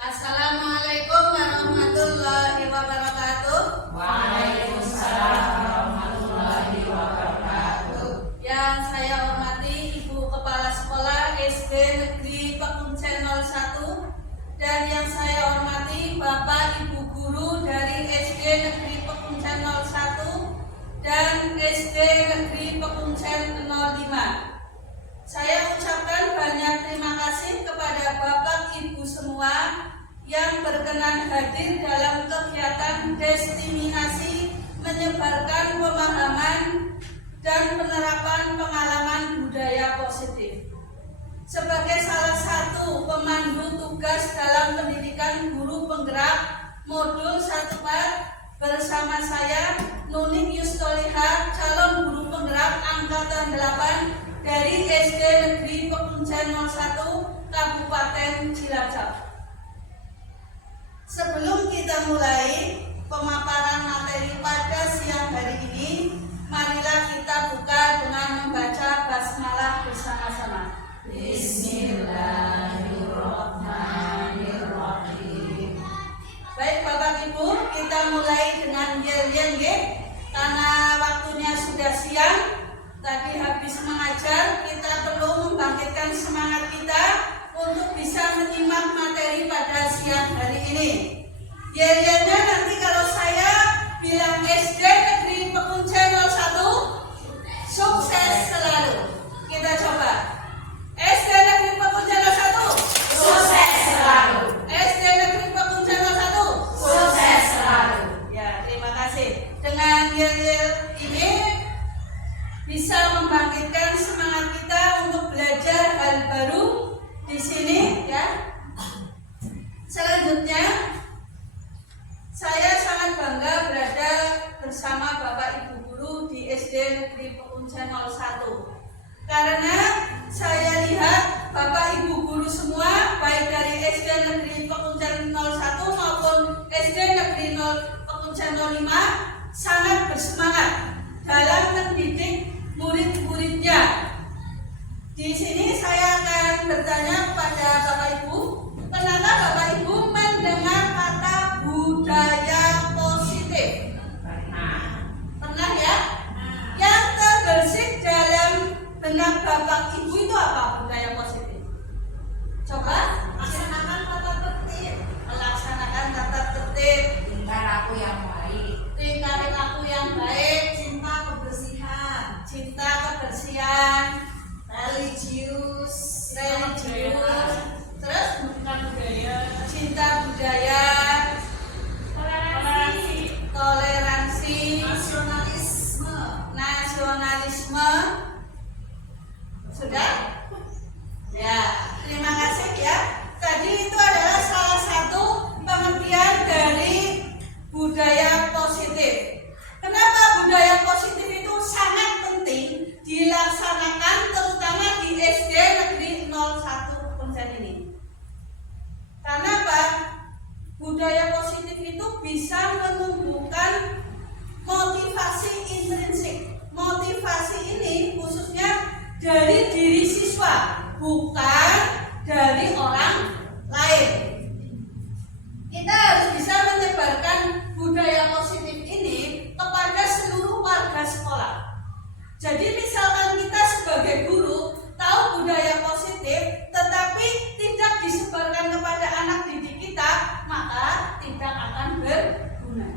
Assalamualaikum warahmatullahi wabarakatuh. Waalaikumsalam warahmatullahi wabarakatuh. Yang saya hormati Ibu Kepala Sekolah SD Negeri Pekuncen 01 dan yang saya hormati Bapak Ibu Guru dari SD Negeri Pekuncen 01 dan SD Negeri Pekuncen 05. Saya ucapkan banyak terima kasih kepada Bapak Ibu semua yang berkenan hadir dalam kegiatan destinasi menyebarkan pemahaman dan penerapan pengalaman budaya positif. Sebagai salah satu pemandu tugas dalam pendidikan guru penggerak modul 1 part bersama saya Nuning Yustoliha, calon guru penggerak angkatan 8 dari SD Negeri Pekuncen 01 Kabupaten Cilacap. Sebelum kita mulai pemaparan materi pada siang hari ini, marilah kita buka dengan membaca basmalah bersama-sama. Bismillahirrahmanirrahim. Baik Bapak Ibu, kita mulai dengan yel-yel karena waktunya sudah siang. Tadi habis mengajar, kita perlu membangkitkan semangat kita untuk bisa menyimak materi pada siang hari ini. Yel-yelnya nanti kalau saya bilang SD Negeri Pekuncen 01, sukses selalu. Kita coba. SD Negeri Pekuncen 01, Sukses selalu. SD Negeri Pekuncen 01, Sukses selalu. Ya, terima kasih. Dengan yel-yel ini bisa membangkitkan semangat kita untuk belajar hal baru di sini, ya. Selanjutnya, saya sangat bangga berada bersama Bapak Ibu Guru di SD Negeri Pekuncen 01. Karena saya lihat Bapak Ibu Guru semua, baik dari SD Negeri Pekuncen 01 maupun SD Negeri Pekuncen 05, sangat bersemangat dalam mendidik murid-muridnya. Di sini saya akan bertanya kepada Bapak Ibu, pernahkah Bapak Ibu mendengar kata budaya positif? Pernah ya? Yang terbersih dalam benak Bapak Ibu itu apa budaya positif? Coba laksanakan tata tertib. Melaksanakan tata tertib. Tingkah laku yang baik. Tingkah laku yang baik. Cinta kebersihan, religius, terus cinta budaya, toleransi, nasionalisme. Sudah? Ya, terima kasih ya. Tadi itu adalah salah satu pengertian dari budaya positif. Kenapa budaya positif itu sangat penting dilaksanakan terutama di SD Negeri 01 Pekuncen ini? Karena apa? Budaya positif itu bisa menumbuhkan motivasi intrinsik. Motivasi ini khususnya dari diri siswa, bukan dari orang lain. Kita harus bisa menyebarkan budaya positif ini kepada seluruh warga sekolah. Jadi misalkan kita sebagai guru tahu budaya positif tetapi tidak disebarkan kepada anak didik kita, maka tidak akan berguna.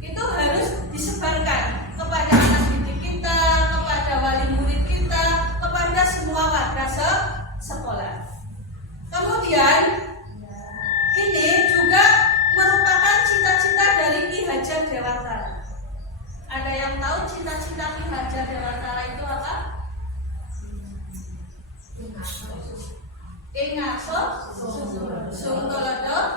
Itu harus disebarkan kepada anak didik kita, kepada wali murid kita, kepada semua warga sekolah. Kemudian ini juga merupakan cita-cita dari Ki Hajar Dewantara. Ada yang tahu cita-cita Ki Hajar Dewantara itu apa? Ingaso Sungtolodo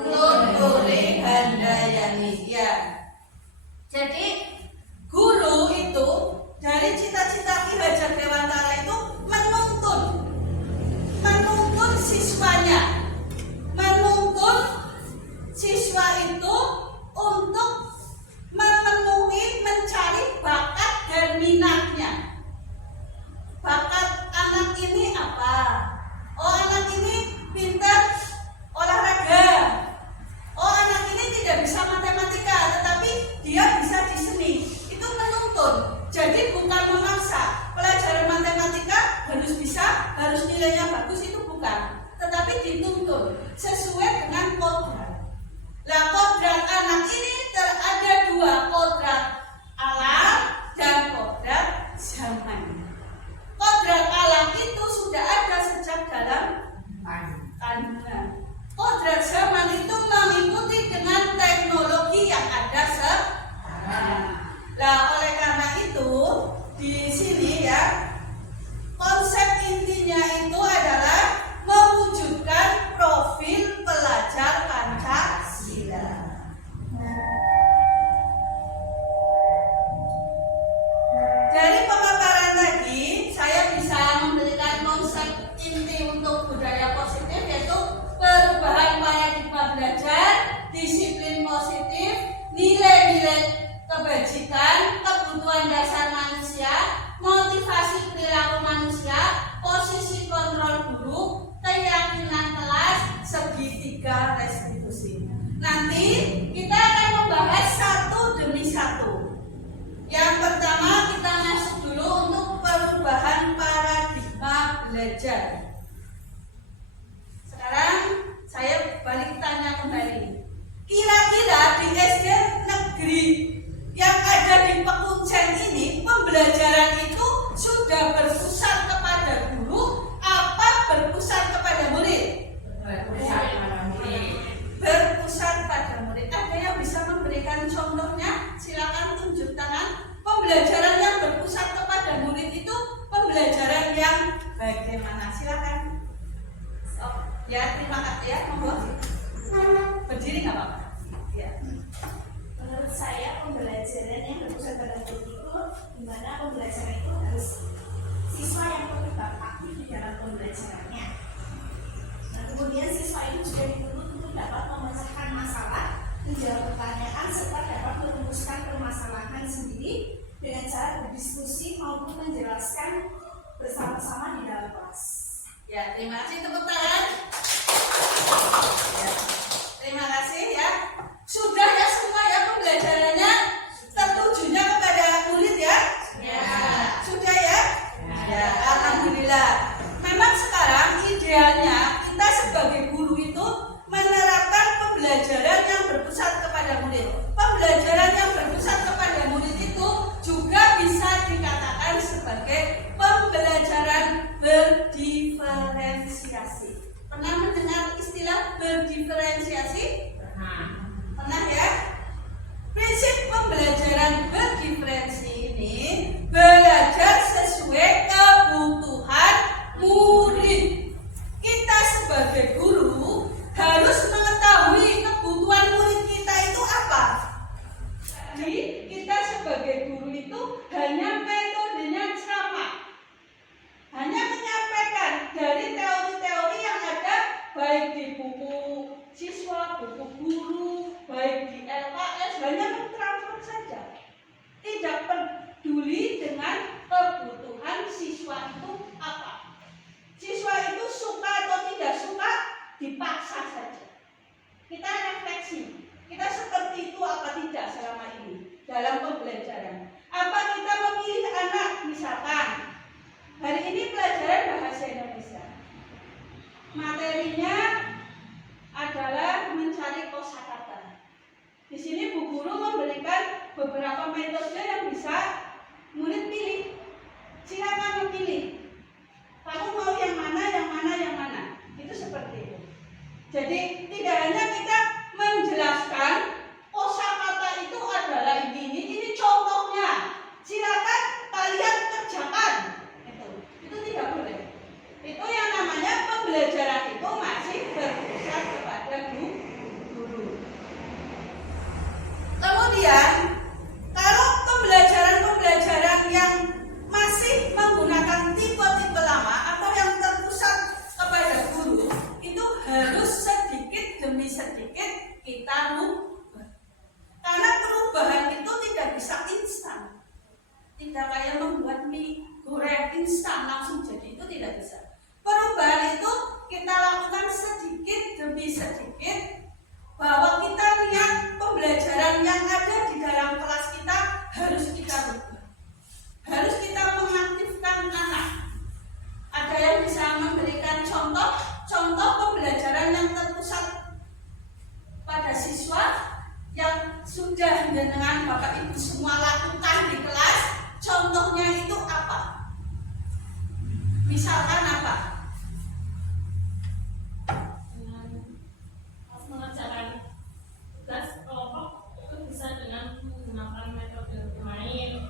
Tukulodore Handayani. Ya. Jadi guru itu dari cita-cita Ki Hajar Dewantara itu menuntun siswanya, menuntun siswa itu untuk mencari bakat dan minatnya. Bakat anak ini apa? Oh, anak ini disiplin positif, nilai-nilai kebajikan, kebutuhan dasar manusia, motivasi perilaku manusia, posisi kontrol guru, keyakinan kelas, segitiga restitusi. Nanti kita akan membahas satu demi satu. Yang pertama kita masuk dulu untuk perubahan paradigma belajar. Sekarang saya balik tanya kembali. Kira-kira di SD negeri yang ada di Pekuncen ini pembelajaran itu sudah berpusat kepada guru apa berpusat kepada murid? Berpusat pada murid. Berpusat pada murid. Ada yang bisa memberikan contohnya? Silakan tunjuk tangan. Pembelajaran yang berpusat kepada murid itu pembelajaran yang bagaimana? Silakan. Oh, ya terima kasih ya, monggo. Berdiri nggak apa-apa. Ya. Menurut saya pembelajaran yang berpusat pada murid itu di mana pembelajaran itu harus siswa yang terlibat aktif di dalam pembelajarannya. Nah, kemudian siswa itu juga dituntut untuk dapat memecahkan masalah, menjawab pertanyaan serta dapat merumuskan permasalahan sendiri dengan cara berdiskusi maupun menjelaskan bersama-sama di dalam kelas. Ya, terima kasih, tepuk tangan. Ya, terima kasih ya. Sudah ya semua ya pembelajarannya tertujunya kepada murid ya? Ya. Sudah ya? Ya, alhamdulillah. Memang sekarang idealnya kita sebagai guru itu menerapkan pembelajaran yang berpusat kepada murid. Pembelajaran yang berpusat kepada murid itu juga bisa dikatakan sebagai pembelajaran berdiferensiasi. Pernah mendengar istilah berdiferensiasi? Pernah ya? Prinsip pembelajaran berdiferensi ini belajar sesuai kebutuhan murid. Kita sebagai guru harus mengetahui kebutuhan murid kita itu apa. Jadi kita sebagai guru itu hanya metodenya ceramah, hanya menyampaikan dari teori-teori yang ada baik di buku siswa, buku guru, baik di LKS, hanya mentransfer saja. Tidak peduli dengan kebutuhan siswa itu apa. Siswa itu suka atau tidak suka, dipaksa saja. Kita refleksi, kita seperti itu apa tidak selama ini dalam pembelajaran. Apa kita memilih anak, misalkan hari ini pelajaran bahasa Indonesia, materinya adalah mencari kosakata. Di sini Bu Guru memberikan beberapa metode yang bisa murid pilih. Silakan memilih. Kamu mau yang mana, yang mana, yang mana. Itu seperti itu. Jadi tidak hanya kita menjelaskan kosakata itu adalah ini contohnya. Silakan kalian kerjakan. Itu tidak boleh. Itu yang namanya pembelajaran itu masih berpusat kepada guru. Kemudian kalau pembelajaran yang masih menggunakan tipe-tipe lama atau yang terpusat kepada guru, itu harus sedikit demi sedikit kita rubah. Karena perubahan itu tidak bisa instan. Tidak kayak membuat mie goreng instan langsung jadi, itu tidak bisa. Perubahan itu kita lakukan sedikit demi sedikit, bahwa kita lihat pembelajaran yang ada di dalam kelas kita harus kita rubah. Harus kita mengaktifkan anak. Ada yang bisa memberikan contoh pembelajaran yang terpusat pada siswa yang sudah dengan Bapak Ibu semua lakukan di kelas. Contohnya itu apa? Misalkan apa? Mengerjakan tugas kelompok itu bisa dengan menggunakan metode bermain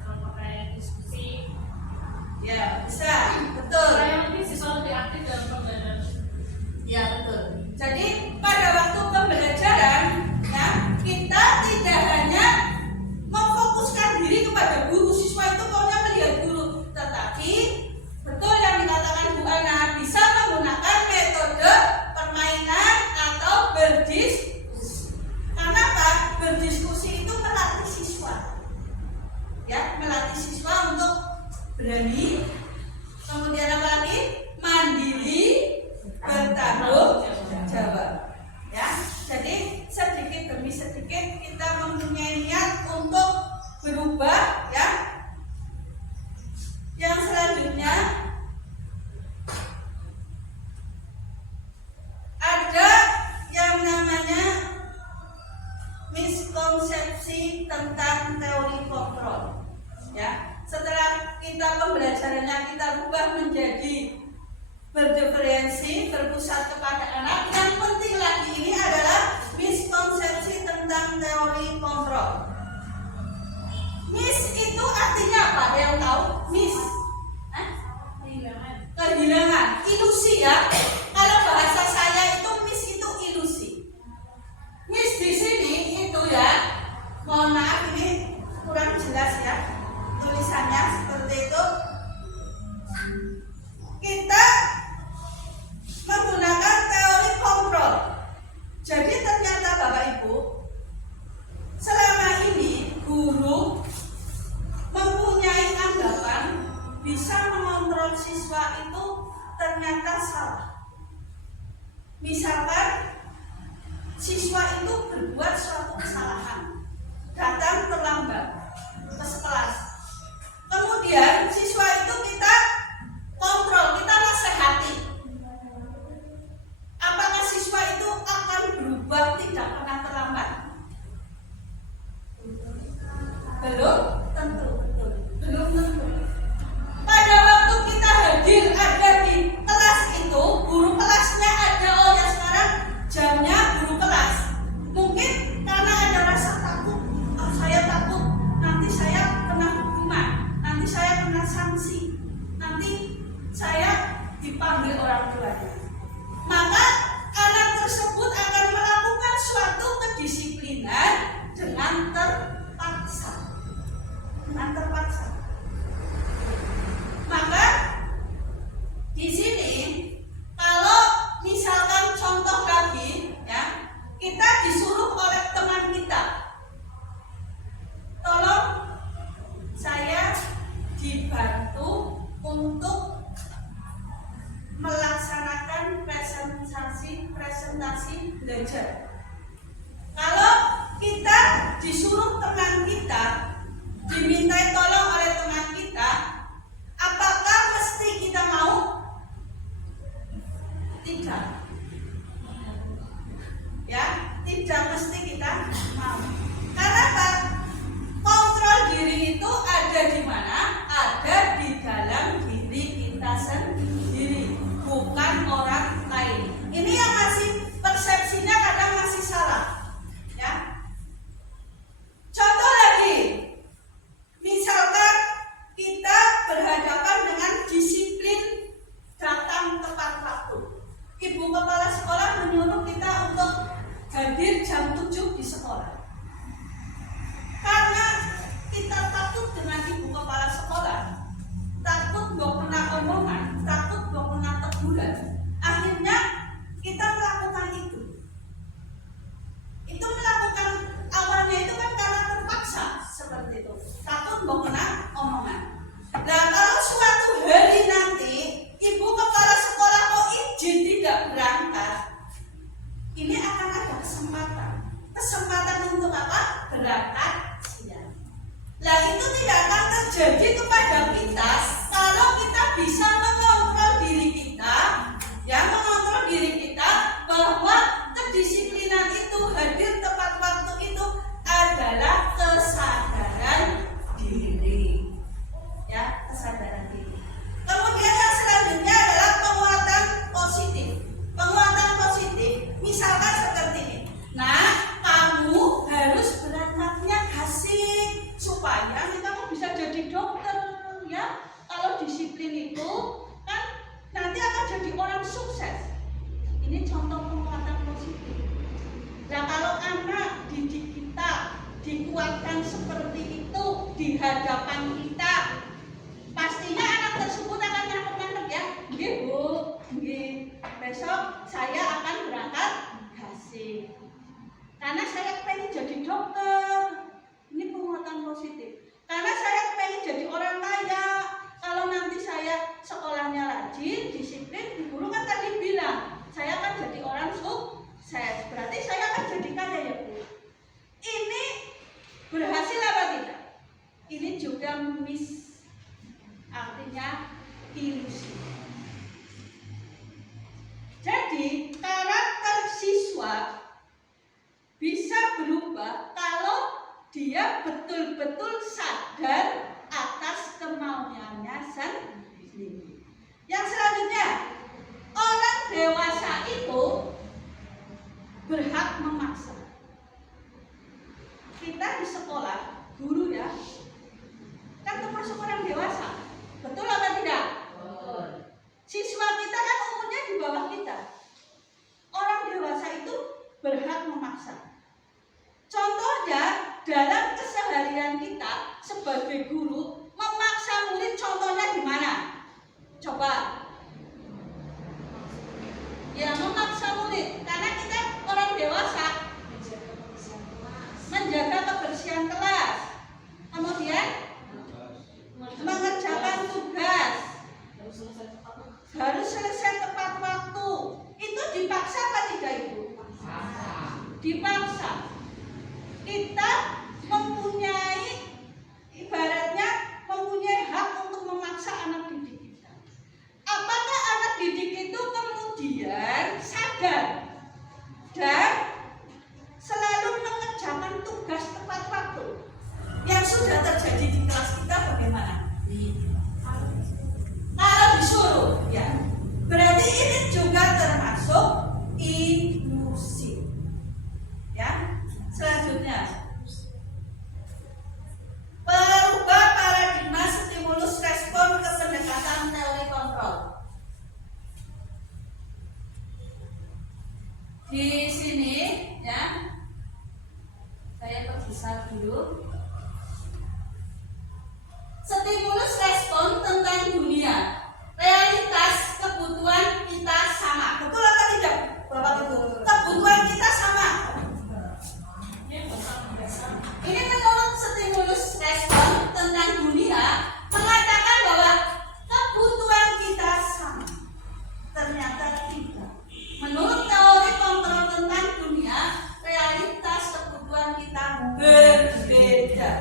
atau pakai diskusi. Ya, bisa, betul. Supaya nanti siswa lebih aktif dalam pembelajaran. Ya, betul. Jadi pada waktu pembelajaran, ya, kita tidak hanya memfokuskan diri kepada guru, siswa itu maunya melihat guru, tetapi betul yang dikatakan miskonsepsi tentang teori kontrol. Ya, setelah kita pembelajarannya kita ubah menjadi berdiferensi, berpusat kepada anak. Yang penting lagi ini adalah miskonsepsi tentang teori kontrol. Mis itu artinya apa? Ada yang tahu? Mis? Kehilangan, ilusi ya. Kalau bahasa saya itu mis itu ilusi. Mis di sini itu ya. Mohon maaf ini kurang jelas ya tulisannya seperti itu. Kita menggunakan teori kontrol. Jadi ternyata Bapak Ibu, selama ini guru mempunyai anggapan bisa mengontrol siswa itu ternyata salah. Misalkan siswa itu berbuat suatu kesalahan, datang terlambat ke kelas. Kemudian siswa itu kita kontrol, kita nasihati. Apakah siswa itu akan berubah tidak pernah terlambat? Belum tentu. Belum tentu. Pada waktu kita hadir ada di kelas itu, guru kelasnya ada, oh ya sekarang jamnya guru kelas. Mungkin karena ada rasa takut, oh, saya takut nanti saya kena hukuman, nanti saya kena sanksi, nanti saya dipanggil orang tuanya. Maka anak tersebut akan melakukan suatu kedisiplinan dengan terpaksa. Dengan terpaksa. Maka di sini kalau misalkan contoh lagi ya, kita disuruh oleh teman kita, tolong saya dibantu untuk melaksanakan presentasi belajar. Kalau kita disuruh teman kita, dimintai tolong oleh teman kita, apakah mesti kita mau? Tidak. Ya, tidak mesti kita mau. Karena apa? Kontrol diri itu ada di mana? Ada di dalam diri kita sendiri, bukan orang lain. Ini yang masih persepsinya kadang masih salah. Ya. Contoh lagi, misalkan kita berhadapan dengan disiplin datang tepat waktu. Ibu kepala sekolah menyuruh kita untuk hadir jam 7 di sekolah. Karena kita takut dengan ibu kepala sekolah, takut mau kena omongan, takut mau kena teguran, akhirnya kita melakukan itu. Itu melakukan awalnya itu kan karena terpaksa seperti itu, takut mau kena omongan. Nah kalau suatu hari nanti ibu kepala sekolah mau izin tidak berangkat, ini akan ada kesempatan untuk apa? Berangkat siang. Nah itu tidak akan terjadi kepada kita kalau kita bisa mengontrol diri kita, ya mengontrol diri kita bahwa kedisiplinan itu hadir tepat waktu itu adalah kesadaran diri, ya kesadaran diri. Kemudian yang selanjutnya adalah penguatan positif. Penguatan positif, misalkan seperti ini. Nah, kamu harus berangkatnya asik supaya kamu bisa jadi dokter, ya. Kalau disiplin itu kan nanti akan jadi orang sukses. Ini contoh penguatan positif. Nah, kalau anak didik kita dikuatkan seperti itu di hadapan kita, pastinya anak tersebut akan nyampuk ya. Nggih Bu, nggih. Besok saya akan berangkat asik. Karena saya pengen jadi dokter. Ini penguatan positif. Karena saya pengen jadi orang kaya. Kalau nanti saya sekolahnya rajin, disiplin, guru kan tadi bilang, saya akan jadi orang sukses. Berarti saya akan jadi kaya ya Bu. Ini berhasil apa tidak? Ini juga artinya ilusi. Jadi karakter siswa bisa berubah kalau betul-betul sadar atas kemauannya sendiri. Yang selanjutnya, orang dewasa itu berhak memaksa. Kita di sekolah, guru ya, kan termasuk orang dewasa. Betul apa tidak? Betul. Siswa kita kan umurnya di bawah kita. Orang dewasa itu berhak memaksa. Contohnya dalam keseharian kita sebagai guru memaksa murid, contohnya di mana? Coba. Ya, memaksa murid karena kita orang dewasa menjaga kebersihan kelas. Kemudian mengerjakan tugas. Harus selesai tepat waktu. Itu dipaksa apa tidak Ibu? Dipaksa. Kita mempunyai, ibaratnya mempunyai hak untuk memaksa anak didik kita. Apakah anak didik itu kemudian sadar dan selalu mengerjakan tugas tepat waktu? Yang sudah terjadi di kelas kita bagaimana? Kalau disuruh, ya, berarti ini juga termasuk inklusif. Ya, selanjutnya, perubah paradigma stimulus respon ke pendekatan teori kontrol. Di sini, ya, saya perpisah dulu. Stimulus respon tentang dunia, realitas, kebutuhan kita sama. Betul apa tidak, Bapak Ibu? Kebutuhan kita sama. Ini menurut stimulus respon tentang dunia mengatakan bahwa kebutuhan kita sama. Ternyata tidak. Menurut teori kontrol tentang dunia, realitas kebutuhan kita berbeda.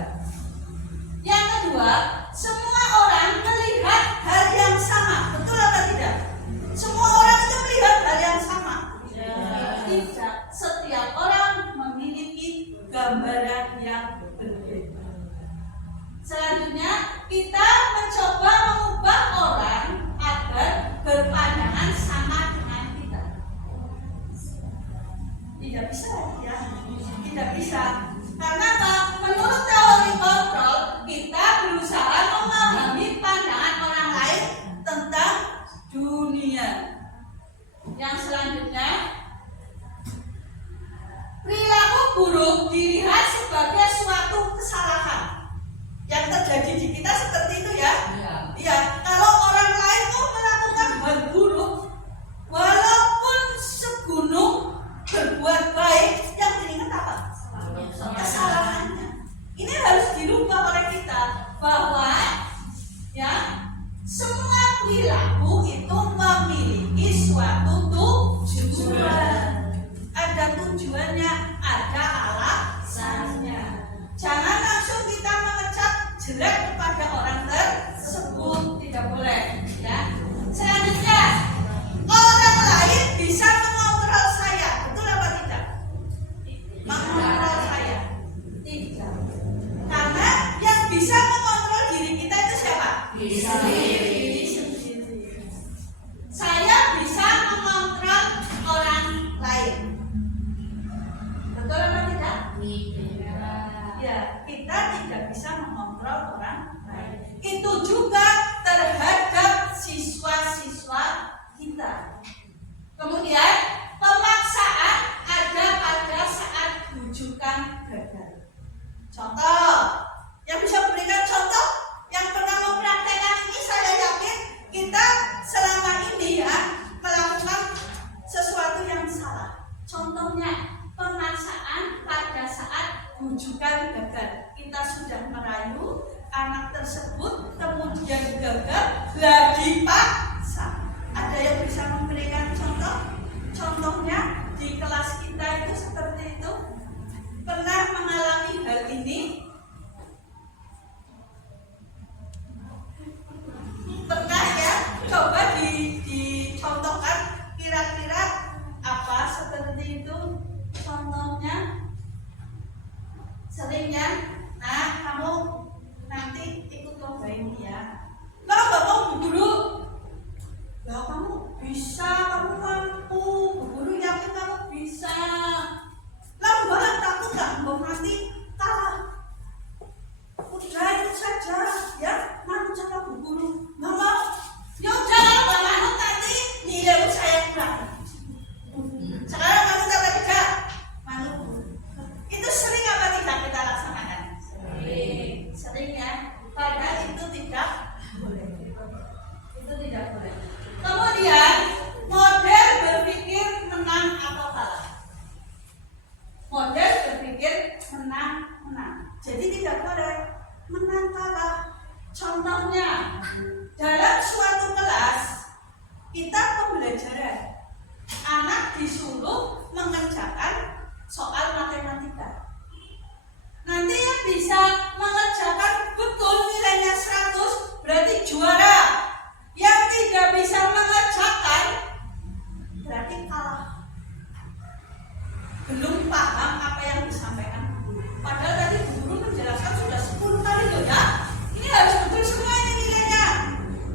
Yang kedua, semua orang melihat hal yang sama. Betul apa tidak? Semua orang itu melihat hal yang sama. Tidak. Setiap orang memiliki gambaran yang berbeda. Selanjutnya, kita mencoba mengubah orang agar berpandangan sama dengan kita. Tidak bisa, ya. Tidak bisa. Karena apa? Menurut teori kontrol, kita berusaha memahami pandangan orang lain tentang dunia. Yang selanjutnya, perilaku buruk dilihat sebagai suatu kesalahan. Yang terjadi di kita seperti itu ya. Iya. Kalau orang lain mau melakukan hal buruk, walaupun segunung berbuat baik, yang diingat apa? Kesalahannya. Ini harus dirubah oleh kita bahwa ya, semua perilaku itu memiliki suatu tujuan. Ada tujuannya, ada alasannya. Jangan langsung kita mengecap jelek kepada orang tersebut, tidak boleh, ya. Selanjutnya, orang lain bisa mengontrol saya, betul apa tidak? Mengontrol saya, tidak. Karena yang bisa mengontrol diri kita itu siapa? Diri sendiri. Saya bisa mengontrol orang lain. Betul apa tidak? Ya, kita tidak bisa mengontrol orang lain. Itu juga terhadap siswa-siswa kita. Kemudian, pemaksaan ada pada saat rujukan gagal. Contoh, yang bisa memberikan contoh, yang pernah mempraktekkan ini, saya yakin kita selama ini ya melakukan sesuatu yang salah. Contohnya, pemaksaan pada saat rujukan gagal. Kita sudah merayu anak tersebut, kemudian gagal, lagi paksa. Ada yang bisa memberikan contoh? Contohnya di kelas kita itu seperti itu. Pernah mengalami hal ini? Pernah ya? Coba dicontohkan kira-kira apa seperti itu contohnya. Seringnya, nah Itu sering apa tidak kita laksanakan? Sering ya. Padahal itu tidak boleh. Itu tidak boleh. Kemudian model berpikir menang atau kalah. Model berpikir menang. Jadi tidak boleh menang kalah. Contohnya dalam suatu kelas kita pembelajaran, anak disuruh mengerjakan soal matematika. Nanti yang bisa mengerjakan betul nilainya 100 berarti juara. Yang tidak bisa mengerjakan berarti kalah. Belum paham apa yang disampaikan guru. Padahal tadi guru menjelaskan sudah 10 kali loh ya. Ini harus betul semua ini nilainya.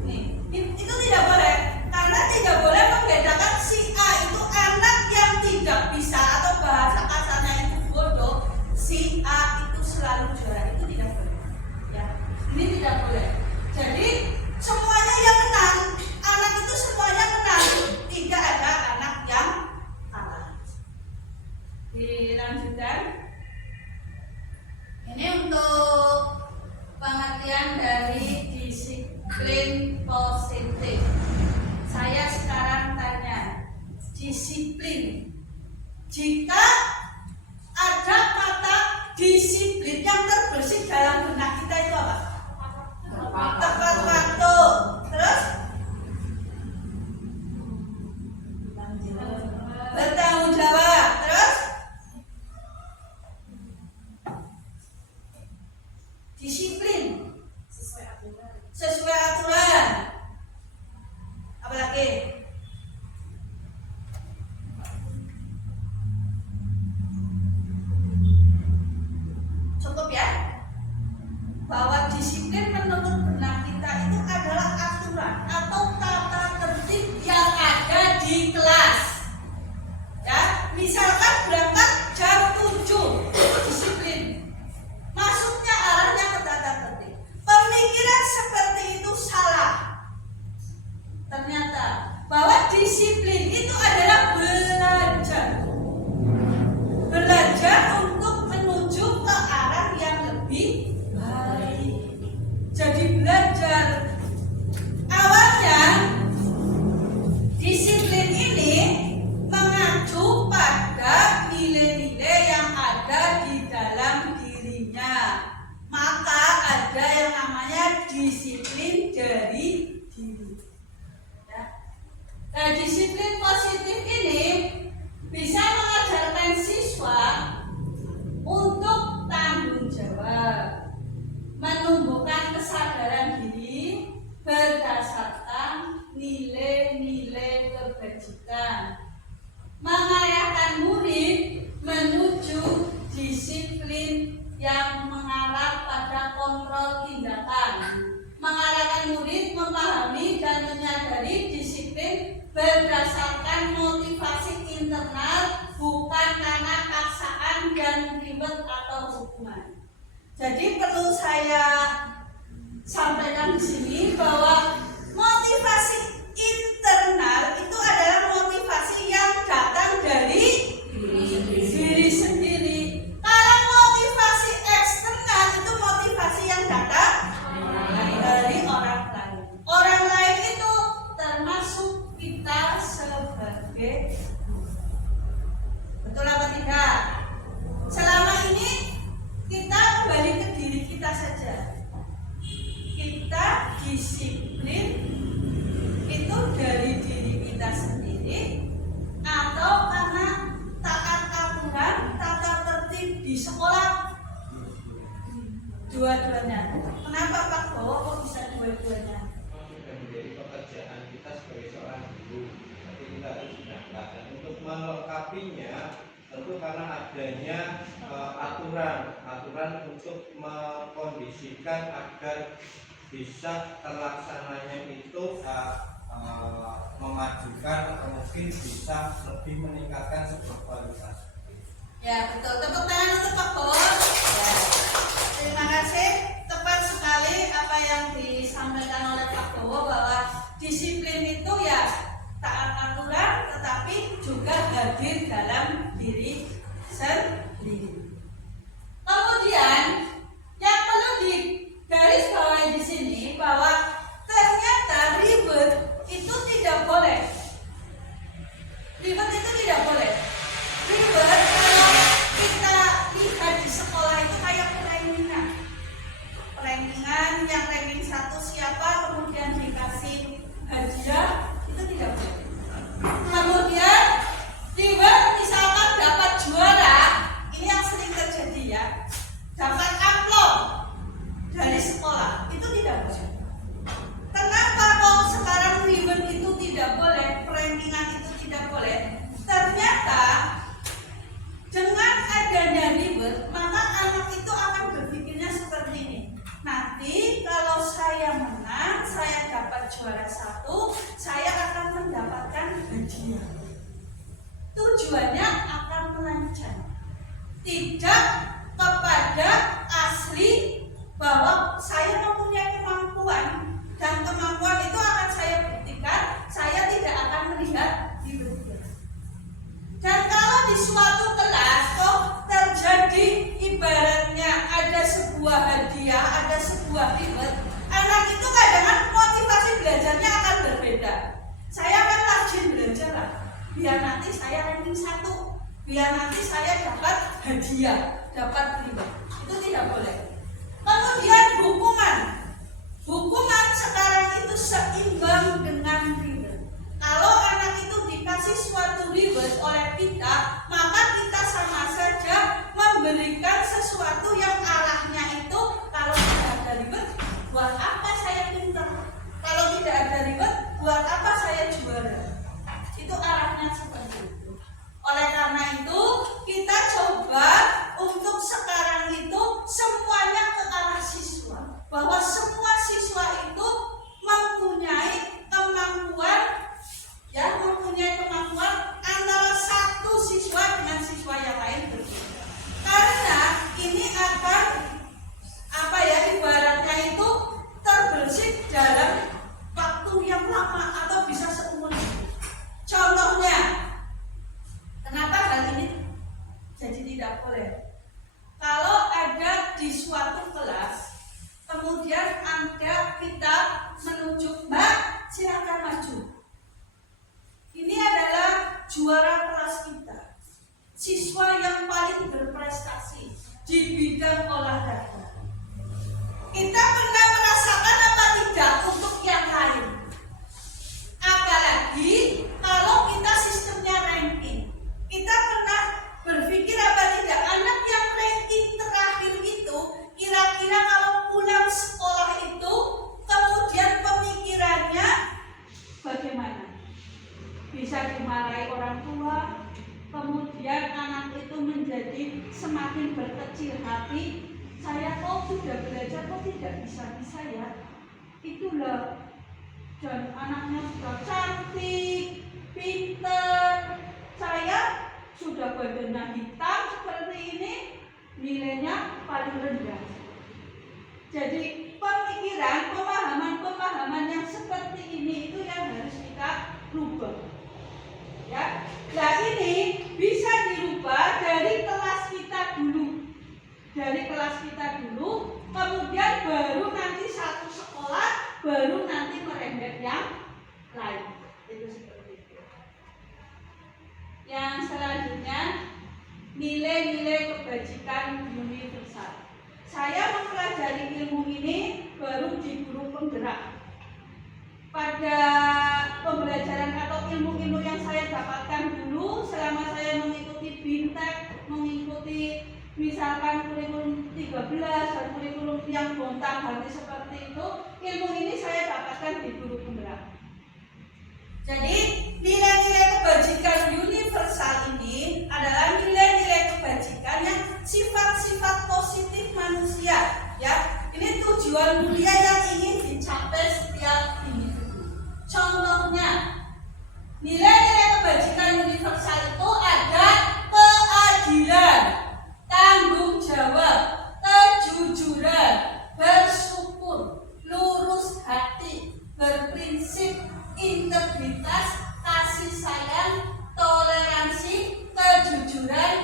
Nih, itu tidak boleh. Karena tidak boleh membedakan si A itu anak yang tidak bisa atau bahasa kasarnya itu bodoh. Si A itu selalu juara. Itu tidak boleh. Ya, ini tidak boleh. Jadi semuanya yang menang. Anak itu semuanya menang. Tidak ada anak yang kalah. Dilanjutkan. Ini untuk pengertian dari disiplin positif. Saya sekarang tanya, disiplin. Jika ada kata disiplin yang terbersih dalam benak kita itu apa? Tepat waktu. Terus? Bertanggung jawab. Terus? Disiplin. Sesuai aturan. Apa lagi? Cukup ya? Bahwa disiplin menurut benak kita itu adalah aturan atau tata tertib yang ada di kelas. Ya, misalkan berangkat jam 7, disiplin. Masuknya arahnya ke tata tertib. Pemikiran seperti itu salah. Ternyata bahwa disiplin itu adalah belajar. Belajar untuk menuju ke arah yang lebih baik. Jadi belajar. Awalnya disiplin ini mengacu pada nilai-nilai yang ada di dalam dirinya. Maka ada yang namanya disiplin dari diri. Ya. Nah, disiplin positif ini bisa mengajarkan siswa untuk tanggung jawab, menumbuhkan kesadaran diri berdasarkan nilai-nilai kebajikan, mengarahkan murid menuju disiplin yang mengarah pada kontrol tindakan, mengarahkan murid memahami dan menyadari disiplin berdasarkan motivasi internal, bukan karena paksaan dan ribet atau hukuman. Jadi perlu saya sampaikan di sini bahwa motivasi internal itu adalah motivasi yang datang dari diri sendiri. Kalau motivasi eksternal itu motivasi yang datang dari orang lain. Orang lain itu termasuk kita sebagai guru. Betul apa tidak? Selama ini kita kembali ke diri kita saja. Kita disiplin itu dari diri kita sendiri atau karena taat aturan tata tertib di sekolah. Dua-duanya. Kenapa Pak Bowo kok bisa dua-duanya? Sudah menjadi pekerjaan kita sebagai seorang guru, tapi kita harus mendapatkan untuk melengkapinya. Tentu karena adanya aturan untuk mengkondisikan agar bisa terlaksananya itu memajukan atau mungkin bisa lebih meningkatkan sebuah kualitas. Ya betul, tepuk tangan untuk Pak Bowo. Ya. Terima kasih, tepat sekali apa yang disampaikan oleh Pak Bowo bahwa disiplin itu ya taat aturan tetapi juga hadir dalam diri sendiri. ya, dapat amplop dari sekolah, itu tidak boleh. Kenapa kok sekarang reward itu tidak boleh, prankingan itu tidak boleh? Ternyata dengan adanya reward, maka anak itu akan berpikirnya seperti ini. Nanti kalau saya menang, saya dapat juara 1, saya akan mendapatkan hadiah. Tujuannya akan melancang, tidak kepada asli bahwa saya mempunyai kemampuan, dan kemampuan itu akan saya buktikan. Saya tidak akan melihat di luar. Dan kalau di suatu kelas kok terjadi ibaratnya ada sebuah hadiah, ada sebuah reward, anak itu kadang-kadang motivasi belajarnya akan berbeda. Saya akan rajin belajar lah, biar nanti saya ranking 1, biar nanti saya dapat hadiah, dapat reward. Itu tidak boleh. Kemudian hukuman sekarang itu seimbang dengan reward. Kalau anak itu dikasih suatu reward oleh kita, maka kita sama saja memberikan sesuatu yang arahnya itu, kalau tidak ada reward, buat apa saya pintar? Kalau tidak ada reward, buat apa saya juara? Itu arahnya seperti itu. Oleh karena itu, kita coba untuk sekarang itu semuanya ke arah siswa, bahwa semua siswa itu mempunyai kemampuan, ya, mempunyai kemampuan antara satu siswa dengan siswa yang lain berbeda. Karena ini akan ibaratnya itu terbersih dalam waktu yang lama atau bisa seumur hidup. Contohnya, kenapa hal ini jadi tidak boleh? Kalau ada di suatu kelas, kemudian kita menunjuk, Mbak, silakan maju. Ini adalah juara kelas kita, siswa yang paling berprestasi di bidang olahraga. Kita pernah merasakan apa tidak untuk yang lain? Apalagi kalau kita sistemnya ranking. Kita pernah berpikir apa tidak, anak yang ranking terakhir itu kira-kira kalau pulang sekolah itu kemudian pemikirannya bagaimana? Bisa dimarahi orang tua, kemudian anak itu menjadi semakin berkecil hati. Saya kok sudah belajar kok tidak bisa ya, itulah. Dan anaknya sudah cantik, pintar, saya sudah badannya hitam seperti ini, nilainya paling rendah. Jadi pemikiran, pemahaman yang seperti ini itu yang harus kita rubah. Ya, nah ini bisa dirubah dari kelas kita dulu. Dari kelas kita dulu, kemudian baru nanti satu sekolah, baru nanti merembet yang lain. Itu seperti itu. Yang selanjutnya, nilai-nilai kebajikan universal. Saya mempelajari ilmu ini baru di guru penggerak. Pada pembelajaran atau ilmu-ilmu yang saya dapatkan dulu selama saya mengikuti BINTEK, mengikuti misalkan kurikulum 13 dan kurikulum yang gonta-ganti seperti itu, ilmu ini saya dapatkan di guru penggerak. Jadi nilai-nilai kebajikan universal ini adalah nilai-nilai kebajikan yang sifat-sifat positif manusia. Ya, ini tujuan mulia yang ingin dicapai setiap individu. Contohnya, nilai-nilai kebajikan universal itu ada keadilan, tanggung jawab, kejujuran, bersyukur, lurus hati, berprinsip, integritas, kasih sayang, toleransi, kejujuran,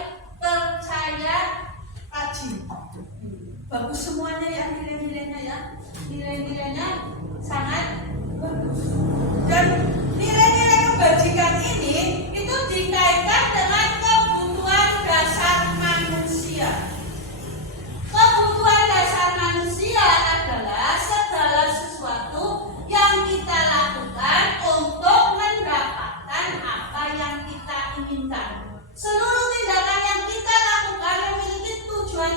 percaya, rajin. Bagus semuanya ya nilai-nilainya ya. Nilai-nilainya sangat bagus. Dan nilai-nilai kebajikan ini itu dikaitkan dengan kebutuhan dasar manusia. Kebutuhan dasar manusia adalah segala sesuatu yang kita lakukan untuk mendapatkan apa yang kita inginkan. Seluruh tindakan yang kita lakukan memiliki tujuan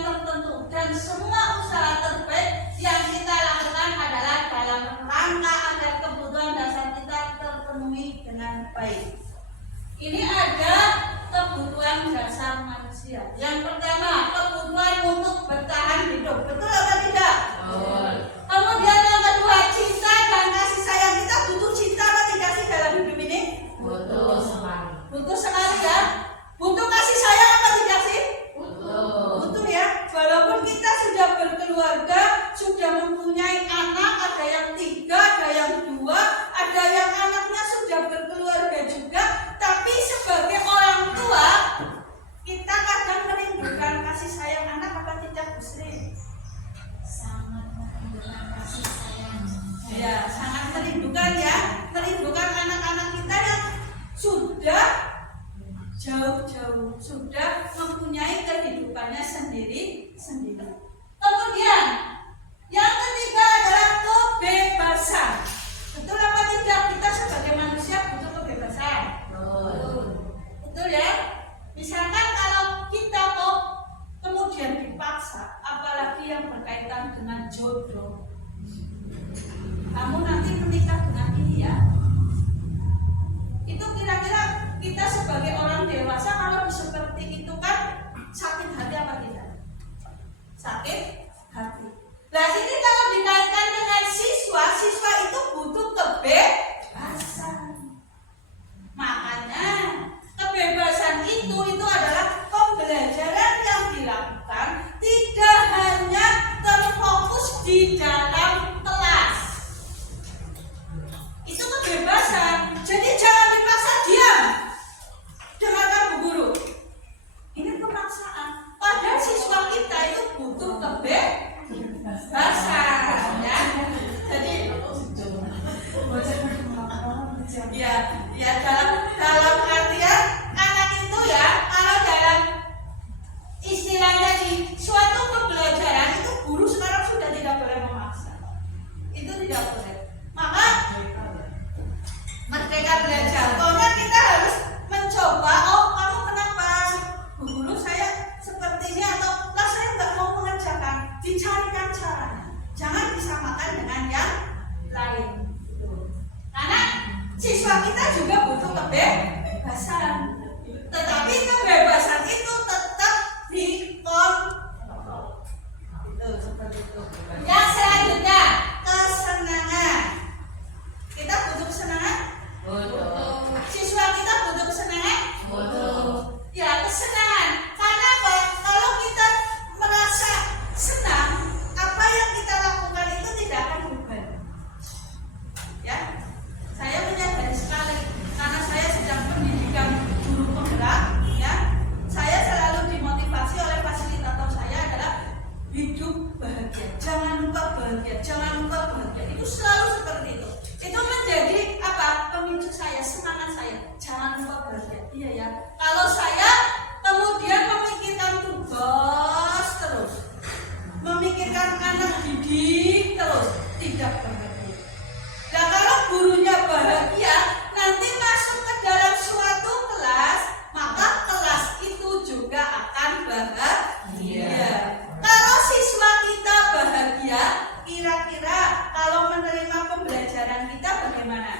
dengan baik. Ini ada kebutuhan dasar manusia. Yang pertama, kebutuhan untuk bertahan hidup. Betul atau tidak? Kemudian yang kedua, cinta dan kasih sayang. Kita butuh cinta atau tidak sih dalam hidup ini? Butuh sekali ya. Butuh kasih sayang apa tidak sih? Butuh ya. Walaupun kita sudah berkeluarga, sudah mempunyai anak, ada yang 3, ada yang 2, ada yang anaknya sudah berkeluarga juga, tapi sebagai orang tua kita kadang merindukan kasih sayang anak apa tidak, Bu Sri? Sangat merindukan kasih sayang. Ya, sangat merindukan ya, merindukan anak-anak kita yang sudah jauh-jauh, sudah mempunyai kehidupannya sendiri-sendiri. Kemudian yang ketiga adalah kebebasan. Betul apa tidak? Kita sebagai manusia butuh kebebasan. Betul ya? Misalkan kalau kita kok kemudian dipaksa, apalagi yang berkaitan dengan jodoh, kamu nanti menikah dengan ini ya. Itu kira-kira kita sebagai orang dewasa kalau seperti itu kan sakit hati apa tidak? Sakit hati. Nah ini kalau dikaitkan dengan siswa, siswa itu butuh kebebasan. Makanya kebebasan itu adalah pembelajaran yang dilakukan tidak hanya terfokus di dalam kelas. Itu kebebasan. Jadi jangan dipaksa diam. Dengarkan Bu Guru. Ini pemaksaan. Padahal siswa kita itu butuh kebebasan, ya. Jadi ya dalam artian anak itu ya, kalau dalam istilahnya di suatu pembelajaran itu guru sekarang sudah tidak boleh memaksa. Itu tidak boleh. Maka merdeka belajar. Karena kita harus mencoba. Oh, kamu kenapa, Bu Guru? Saya seperti ini atau lah saya nggak mau mengerjakan. Dicarikan caranya. Jangan disamakan dengan yang lain. Karena siswa kita juga butuh kebebasan. Tetapi kebebasan itu tetap dikontrol. Itu seperti itu. Yang selanjutnya, kesenangan. Kita butuh kesenangan? Siswa kita butuh kesenangan? Ya, kesenangan. Karena apa? Kalau kita merasa senang, apa yang kita lakukan itu tidak akan beban. Ya, saya menyadari sekali karena saya sedang pendidikan guru penggerak. Ya, saya selalu dimotivasi oleh fasilitator saya adalah hidup bahagia. Jangan lupa bahagia. Jangan lupa bahagia. Itu selalu seperti itu. Itu menjadi apa? Pemicu saya, semangat saya. Jangan lupa bahagia. Iya ya. Kalau saya kemudian memikirkan tugas terus, memikirkan anak didik terus, tidak bahagia. Nah kalau gurunya bahagia, nanti masuk ke dalam suatu kelas, maka kelas itu juga akan bahagia. Kalau siswa kita bahagia, kira-kira kalau menerima pembelajaran kita bagaimana?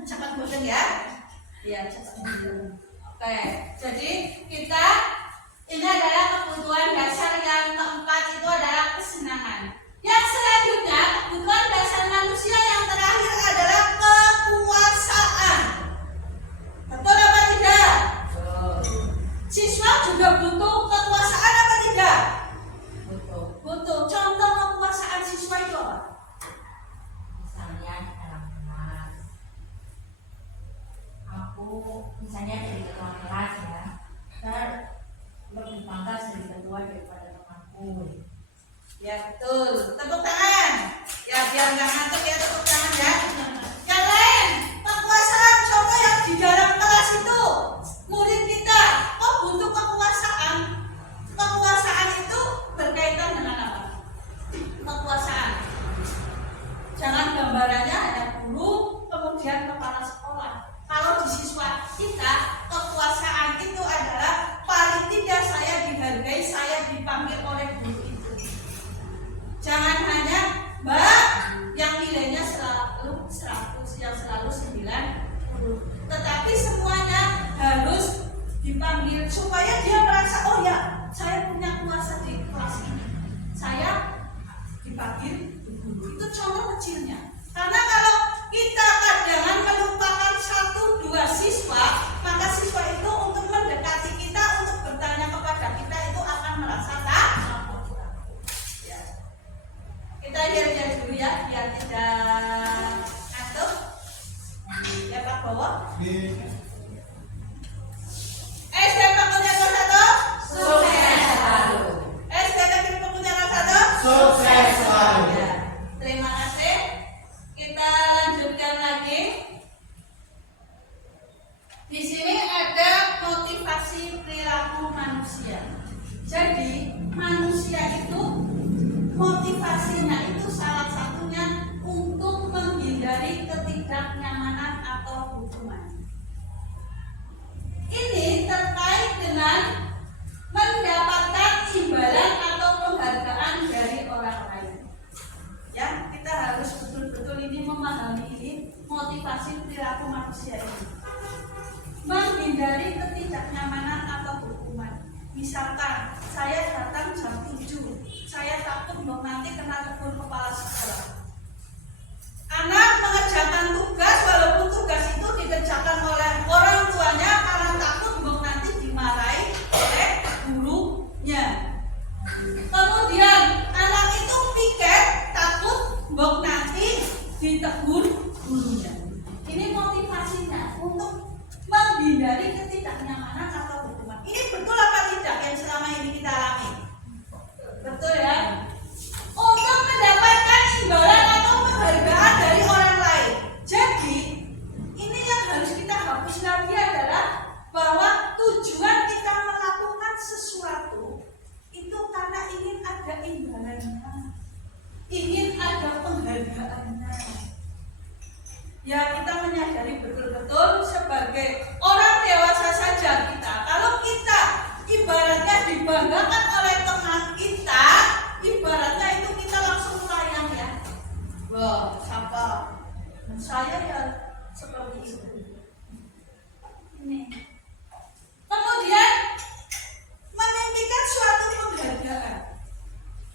Cepat mudeng ya? Iya, cepat mudeng. Oke, jadi kita ini adalah kebutuhan dasar yang keempat, itu adalah kesenangan. Yang selanjutnya, kebutuhan dasar manusia yang terakhir adalah kekuasaan. Betul apa tidak? Siswa juga butuh kekuasaan apa tidak? Butuh. Contoh kekuasaan siswa itu apa? Misalnya dalam kelas, aku misalnya jadi ketua kelas ya, dan lebih pantas jadi ketua daripada temanku. Ya betul. Tepuk tangan. Ya biar nggak ngantuk ya, tepuk tangan ya. Yang lain, kekuasaan. Contoh yang di dalam kelas itu murid kita, oh butuh kekuasaan. Kekuasaan itu berkaitan dengan apa? Kekuasaan. Jangan gambarannya ada guru, kemudian kepala sekolah. Kalau di siswa kita, kekuasaan itu adalah paling tidak saya dihargai, saya dipanggil oleh guru itu. Jangan hanya Mbak yang nilainya kecilnya. Karena kalau kita kadang melupakan 1-2 siswa, maka siswa itu untuk mendekati kita, untuk bertanya kepada kita itu akan merasa takut. Ya. Kita lihat dulu ya, biar tidak ngantuk. Ya Pak Bowo. SD Fakultas 1. Sukses selalu. SD Teknik Fakultas 1. Sukses selalu. Ya, terima kasih. Kita lanjutkan lagi. Di sini ada motivasi perilaku manusia. Jadi manusia itu motivasinya itu salah satunya untuk menghindari ketidaknyamanan atau hukuman. Ini terkait dengan mendapatkan imbalan atau penghargaan dari orang lain. Ya, kita harus betul-betul ini memahami ini motivasi perilaku manusia ini. Menghindari ketidaknyamanan atau hukuman. Misalkan saya datang jam 7, saya takut nanti kena tegur kepala sekolah. Anak mengerjakan tugas walaupun tugas itu dikerjakan oleh orang tuanya karena takut nanti dimarahi oleh gurunya. Kemudian anak itu piket takut nanti ditegur gurunya. Ini motivasinya untuk menghindari ketidaknyamanan atau hukuman. Ini betul apa tidak yang selama ini kita alami? Betul ya? Untuk mendapatkan imbalan atau penghargaan dari orang lain. Jadi ini yang harus kita hapus lagi adalah bahwa tujuan kita melakukan sesuatu itu karena ingin ada imbalannya, ingin ada penghargaannya. Ya, kita menyadari betul-betul sebagai orang dewasa saja kita, kalau kita ibaratnya dibanggakan oleh teman kita, ibaratnya itu kita langsung sayang ya. Wah, siapa? Saya ya seperti itu. Ini. Kemudian memimpikan suatu penghargaan.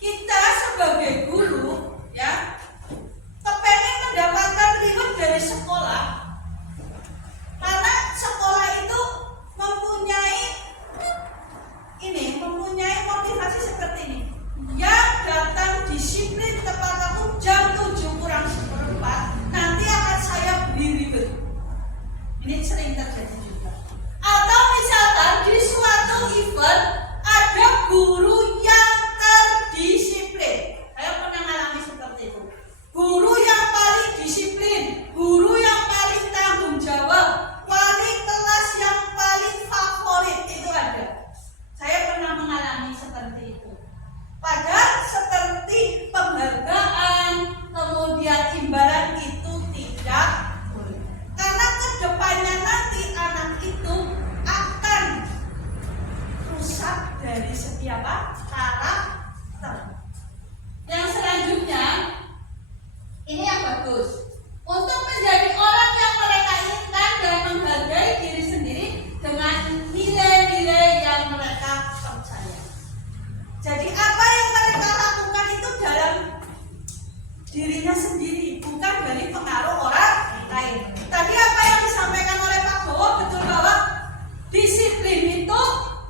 Kita sebagai guru ya kepengen mendapatkan reward dari sekolah, karena sekolah itu mempunyai motivasi seperti ini. Yang datang disiplin tepat waktu jam 7:kurang 1/4 nanti akan saya beri reward. Ini sering terjadi juga. Atau misalkan di suatu event ada guru yang terdisiplin. Saya pernah mengalami seperti itu. Guru yang paling disiplin, guru yang paling tanggung jawab, wali kelas yang paling favorit itu ada. Saya pernah mengalami seperti itu. Padahal seperti penghargaan, kemudian imbalan itu tidak boleh. Karena kedepannya nanti anak itu akan rusak dari segi apa? Karakter. Yang selanjutnya, ini yang bagus. Untuk menjadi orang yang mereka inginkan dan menghargai diri sendiri dengan nilai-nilai yang mereka percaya. Jadi apa yang mereka lakukan itu dalam dirinya sendiri, bukan dari pengaruh orang lain. Tadi apa yang disampaikan oleh Pak Bowo betul bahwa disiplin itu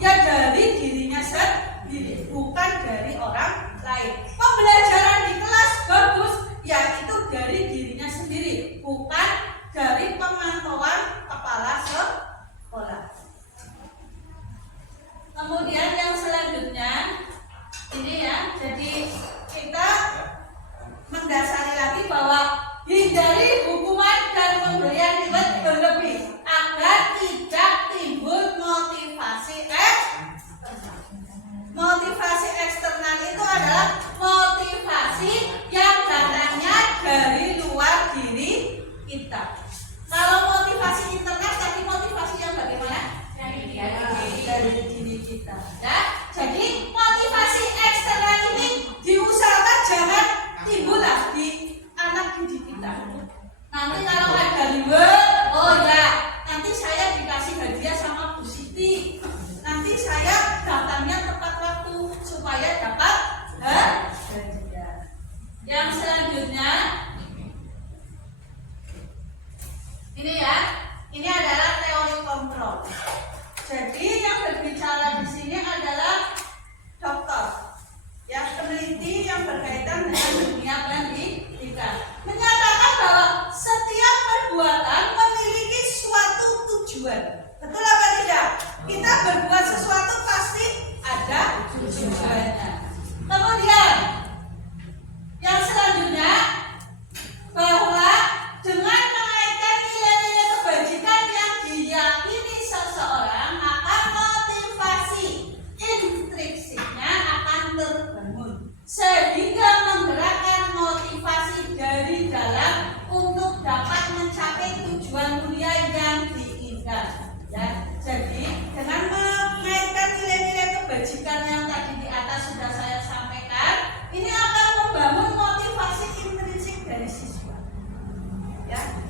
ya dari dirinya sendiri, bukan dari orang lain. Pembelajaran di kelas bagus, ya itu dari dirinya sendiri, bukan dari pemantauan kepala sekolah. Kemudian yang selanjutnya ini ya, jadi kita mendasari lagi bahwa hindari hukuman dan pemberian reward berlebih agar tidak timbul motivasi eksternal. Motivasi eksternal itu adalah motivasi yang datangnya dari luar diri kita. Kalau motivasi internal tadi motivasi yang bagaimana? Dari diri kita. Ya, jadi motivasi eksternal ini diusahakan jangan timbul di anak didik kita. Nanti kalau ada reward, oh ya, nanti saya dikasih hadiah sama Bu Siti. Nanti saya datangnya tepat waktu supaya dapat hadiah. Yang selanjutnya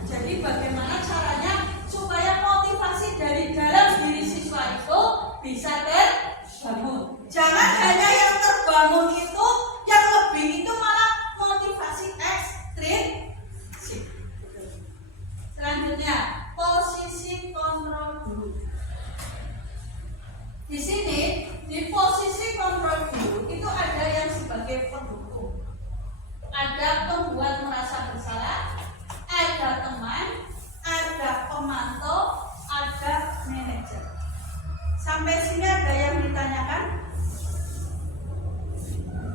Jadi bagaimana caranya supaya motivasi dari dalam diri siswa itu bisa terbangun. Jangan hanya yang terbangun itu, yang lebih itu malah motivasi ekstrinsik. Selanjutnya, posisi kontrol guru. Di sini, di posisi kontrol guru itu ada yang sebagai pendukung, ada pembuat merasa bersalah, ada teman, ada pemantau, ada manajer. Sampai sini ada yang ditanyakan?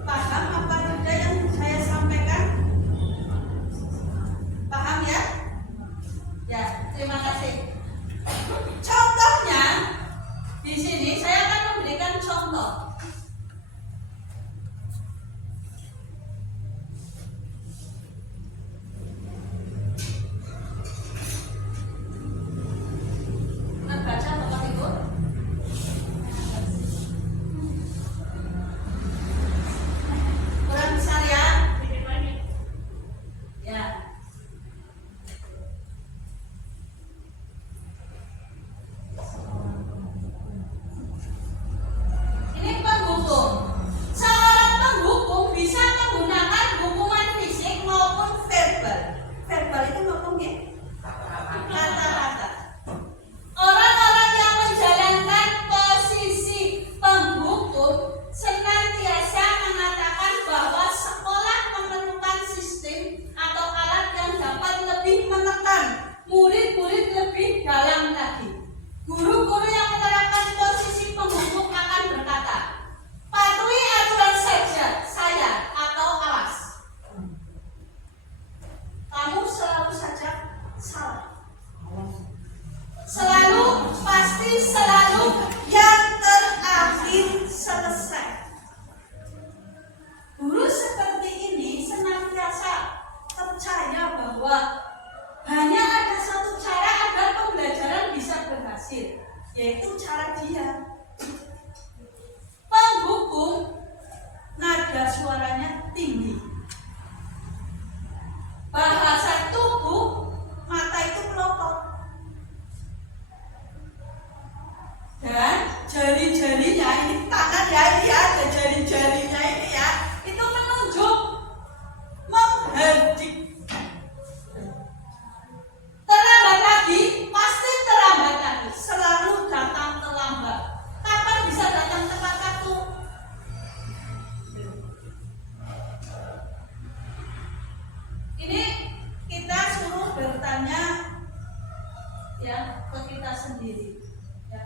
Paham apa tidak yang saya sampaikan? Paham ya? Ya, terima kasih. Contohnya di sini saya akan memberikan contoh. Baca Bapak Ibu. Kurang besar ya? Ya. Ini penghukum. Seorang penghukum bisa menggunakan hukuman fisik maupun verbal. Verbal itu maksudnya kata-kata. Orang-orang yang menjalankan posisi penghukum senantiasa mengatakan bahwa sekolah memerlukan sistem atau alat yang dapat lebih menekan murid-murid lebih dalam lagi. Guru-guru yang menerapkan posisi penghukum akan berkata, patuhi aturan saja, saya atau awas. Kamu selalu saja salah. Selalu, pasti selalu yang terakhir selesai. Guru seperti ini senantiasa percaya bahwa hanya ada satu cara agar pembelajaran bisa berhasil, yaitu cara dia. Penghukum, nada suaranya tinggi. Bahasa tubuh, mata itu melotot. Dan jari-jarinya ini tangan ya, ini ada jari-jarinya ini ya, itu menunjuk, menghentik. Terlambat lagi, pasti terlambat lagi, selalu datang terlambat. Kapan bisa datang tepat waktu? Ini kita suruh bertanya ya ke kita sendiri. Ya.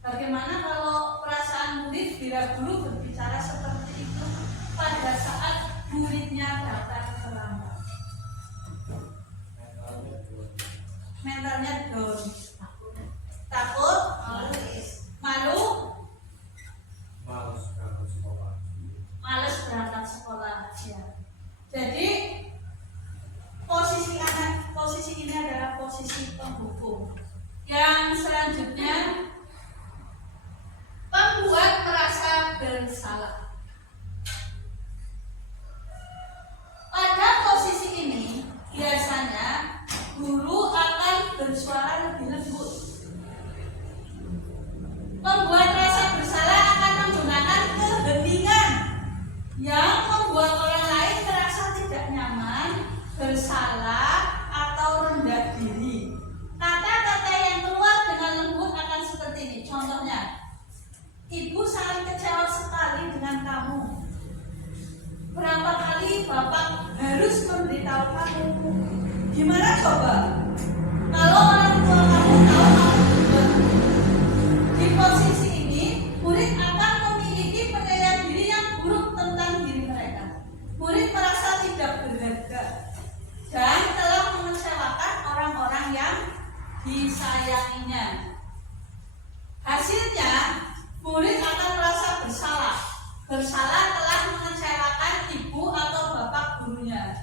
Bagaimana kalau perasaan murid bila guru berbicara seperti itu pada saat muridnya datang terlambat? Mentalnya down, takut, malu, males berangkat sekolah. Ya. Jadi posisi ini adalah posisi penghukum. Yang selanjutnya, pembuat merasa bersalah. Pada posisi ini biasanya guru akan bersuara lebih lembut. Pembuat merasa bersalah akan menggunakan keheningan yang membuat orang lain merasa tidak nyaman, bersalah, atau rendah diri. Kata-kata yang keluar dengan lembut akan seperti ini. Contohnya, Ibu sangat kecewa sekali dengan kamu. Berapa kali Bapak harus memberitahu kamu? Gimana coba? Kalau orang tua kamu tahu kamu berbuat. Di posisi ini, murid akan memiliki penilaian diri yang buruk tentang diri mereka. Murid merasa tidak berharga dan telah mengecewakan orang-orang yang disayanginya. Hasilnya, murid akan merasa bersalah. Bersalah telah mengecewakan ibu atau bapak gurunya.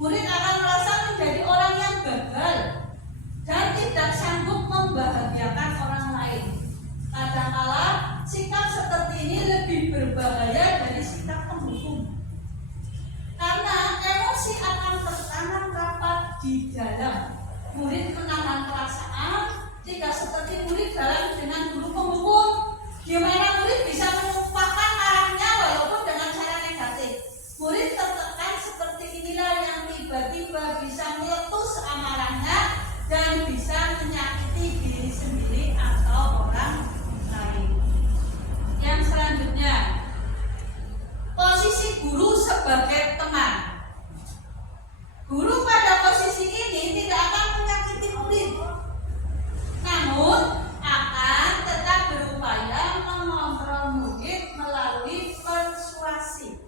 Murid akan merasa menjadi orang yang gagal dan tidak sanggup di dalam. Murid menahan perasaan, tidak seperti murid dalam dengan guru penghukum. Gimana murid bisa melupakan marahnya walaupun dengan cara negatif? Murid tertekan seperti inilah yang tiba-tiba bisa meletus amarahnya dan bisa menyakiti diri sendiri atau orang lain. Yang selanjutnya, posisi guru sebagai teman. Guru pada posisi ini tidak akan menyakiti murid, namun akan tetap berupaya mengontrol murid melalui persuasi.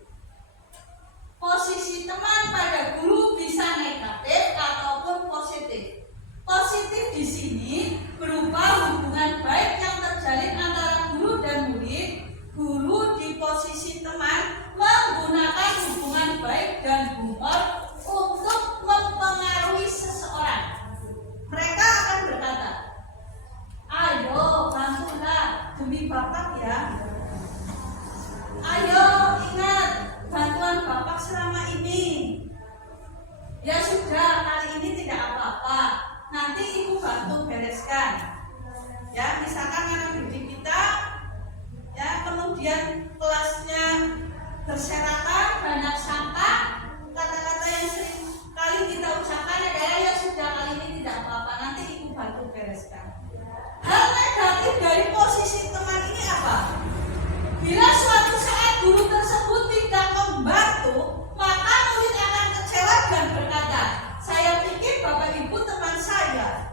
Posisi teman pada guru bisa negatif ataupun positif. Positif di sini berupa hubungan baik yang terjalin antara guru dan murid. Guru di posisi teman menggunakan hubungan baik dan humor untuk mempengaruhi seseorang. Mereka akan berkata, ayo bantulah demi Bapak ya. Ayo ingat bantuan Bapak selama ini. Ya sudah, kali ini tidak apa-apa. Nanti Ibu bantu bereskan. Ya, misalkan anak didik kita ya kemudian kelasnya berserakan banyak sampah, kata-kata yang sering kali kita ucapkan adalah ya sudah, kali ini tidak apa-apa, nanti Ibu bantu bereskan. Hal negatif dari posisi teman ini apa? Bila suatu saat guru tersebut tidak membantu, maka murid akan kecewa dan berkata, saya pikir Bapak Ibu teman saya.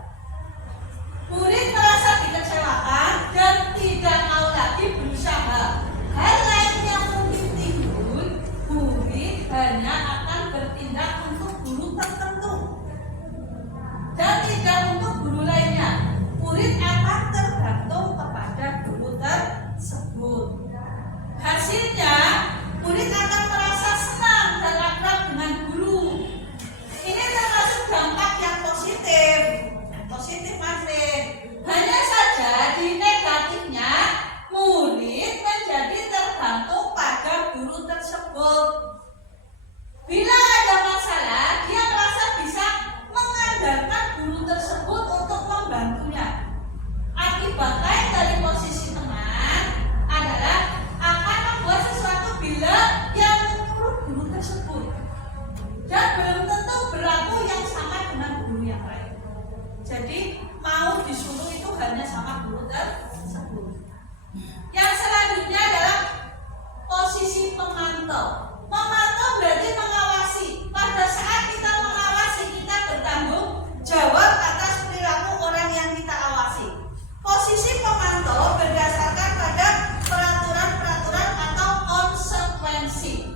Murid merasa dikecewakan dan tidak mau lagi berusaha. Hal lain yang mungkin timbul, murid hanya akan bertindak untuk guru tertentu dan tidak untuk guru lainnya. Murid akan tergantung kepada guru tersebut. Hasilnya, murid akan merasa senang dan akrab dengan guru. Ini termasuk dampak yang positif. Positif masih. Hanya saja di negatifnya, murid menjadi tergantung pada guru tersebut. Bila ada masalah, dia merasa bisa mengandalkan guru tersebut untuk membantunya. Akibat lain dari posisi teman adalah akan membuat sesuatu bila yang menurut guru tersebut dan belum tentu berlaku yang sama dengan guru yang lain. Jadi mau disuruh itu hanya sama guru tersebut. Yang selanjutnya adalah posisi pemantau. Memantau berarti mengawasi. Pada saat kita mengawasi, kita bertanggung jawab atas perilaku orang yang kita awasi. Posisi pemantau berdasarkan pada peraturan-peraturan atau konsekuensi.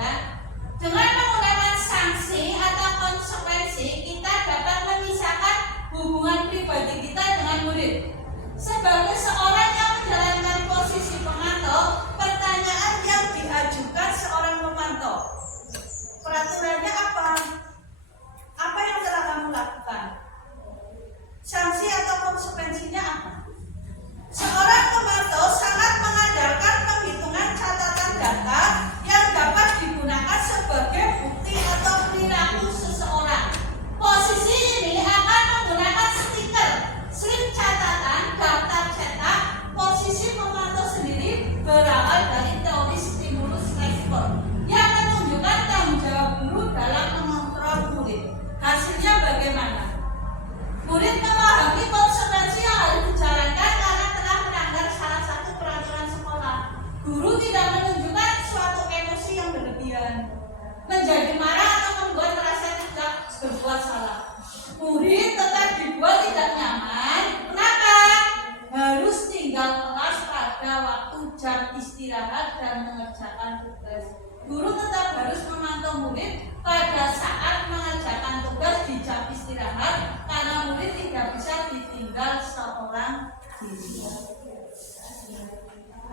Ya. Dengan menggunakan sanksi atau konsekuensi, kita dapat memisahkan hubungan pribadi kita dengan murid. Sebagai seorang yang menjalankan posisi pemantau, pertanyaan yang diajukan seorang pemantau, peraturannya apa? Apa yang telah kamu lakukan? Sanksi atau konsekuensinya apa? Seorang pemantau sangat mengandalkan penghitungan catatan data yang dapat digunakan sebagai bukti atau perilaku seseorang. Posisi ini akan menggunakan stiker, slip catatan, daftar cetak. Posisi pemantau sendiri berawal dari teori stimulus respon yang menunjukkan tanggung jawab guru dalam mengontrol murid. Hasilnya bagaimana? Murid memahami konsekuensi yang harus dijalankan karena telah melanggar salah satu peraturan sekolah. Guru tidak menunjukkan suatu emosi yang berlebihan, menjadi marah atau membuat merasa tidak berbuat salah. Murid tetap dibuat tidak nyaman. Kenapa? Harus tinggal kelas pada waktu jam istirahat dan mengerjakan tugas. Guru tetap harus memantau murid pada saat mengerjakan tugas di jam istirahat karena murid tidak bisa ditinggal seorang diri.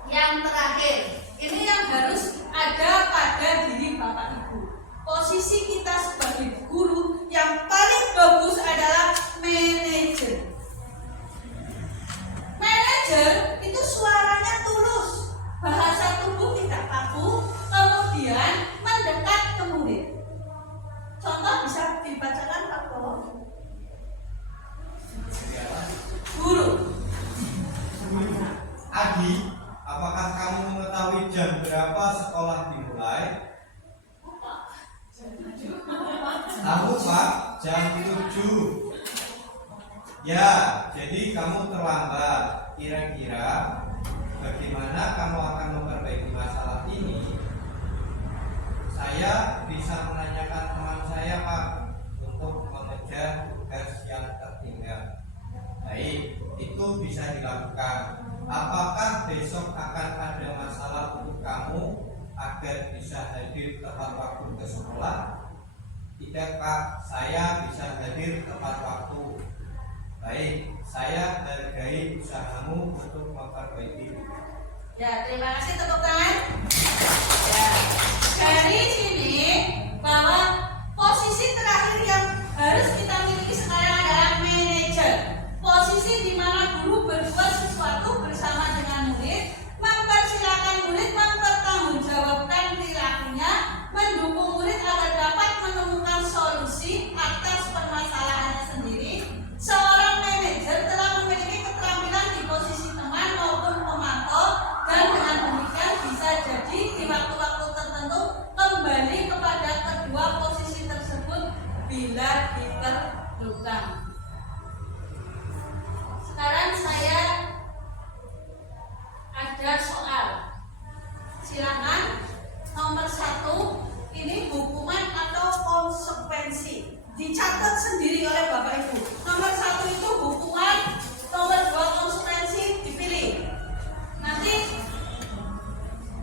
Yang terakhir, ini yang harus ada pada diri Bapak Ibu. Posisi kita sebagai guru yang paling bagus adalah manajer. Manajer itu suaranya tulus, bahasa tubuh tidak kaku, kemudian mendekat ke murid. Contoh bisa dibacakan Pak jam berapa sekolah dimulai? Tahu Pak, jam 7. Ya, jadi kamu terlambat. Kira-kira bagaimana kamu akan memperbaiki masalah ini? Saya bisa menanyakan teman saya Pak untuk mengejar tugas yang tertinggal. Baik, itu bisa dilakukan. Apakah besok akan ada masalah untuk kamu agar bisa hadir tepat waktu ke sekolah? Tidak Pak, saya bisa hadir tepat waktu. Baik, saya hargai usahamu untuk memperbaiki. Ya, terima kasih tepuk tangan. Ya, dari sini bahwa posisi terakhir yang harus kita miliki sekarang adalah manajer. Posisi di mana guru berbuat sesuatu bersama dengan murid, mempersilahkan murid mempertanggungjawabkan perilakunya, mendukung murid agar dapat menemukan solusi atas permasalahannya sendiri. Seorang manajer telah memiliki keterampilan di posisi teman maupun pemantau, dan dengan demikian bisa jadi di waktu-waktu tertentu kembali kepada kedua posisi tersebut bila diperlukan. Sekarang saya ada soal. Silakan nomor 1, ini hukuman atau konsekuensi. Dicatat sendiri oleh Bapak Ibu. Nomor 1 itu hukuman, nomor 2 konsekuensi, dipilih. Nanti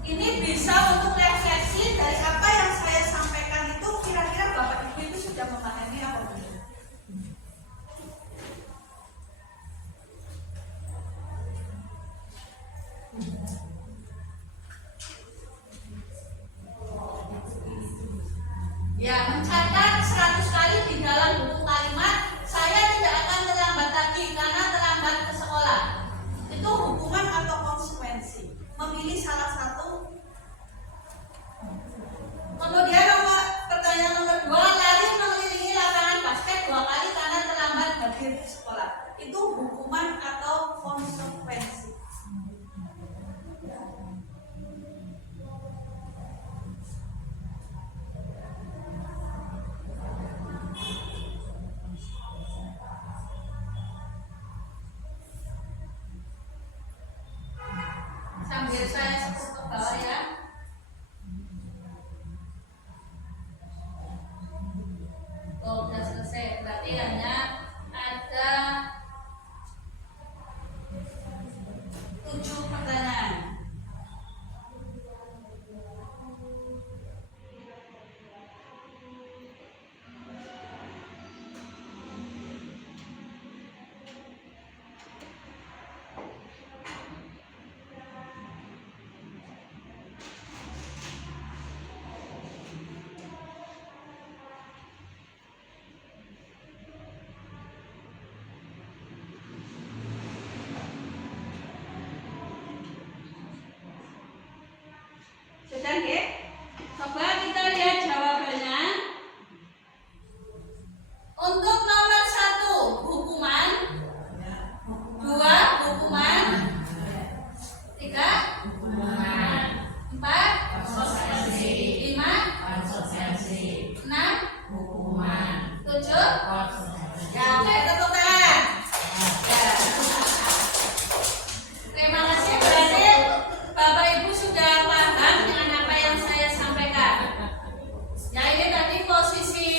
ini bisa untuk refleksi dari apa yang saya sampaikan itu, kira-kira Bapak Ibu itu sudah memahami apa belum? Ya, mencatat 100 kali di dalam buku kalimat, saya tidak akan terlambat lagi karena terlambat ke sekolah. Itu hukuman atau konsekuensi. Memilih salah satu. Kemudian pertanyaan nomor 2, lari mengelilingi lapangan basket 2 kali karena terlambat hadir di sekolah. Itu hukuman atau konsekuensi. Sambil saya sebut ke bawah ya. Oh, udah selesai. Berarti hanya ada 7 pertanyaan. Sudah nggih? Coba kita lihat jawabannya. Untuk nomor 1 hukuman, 2 hukuman, 3 hukuman, 4 konsekuensi, 5 konsekuensi, 6 hukuman, 7 konsekuensi. Ya, oke, tepuk tangan. Ya. Terima kasih, berarti Bapak Ibu sudah paham dengan apa yang saya sampaikan. Ya, ini tadi posisi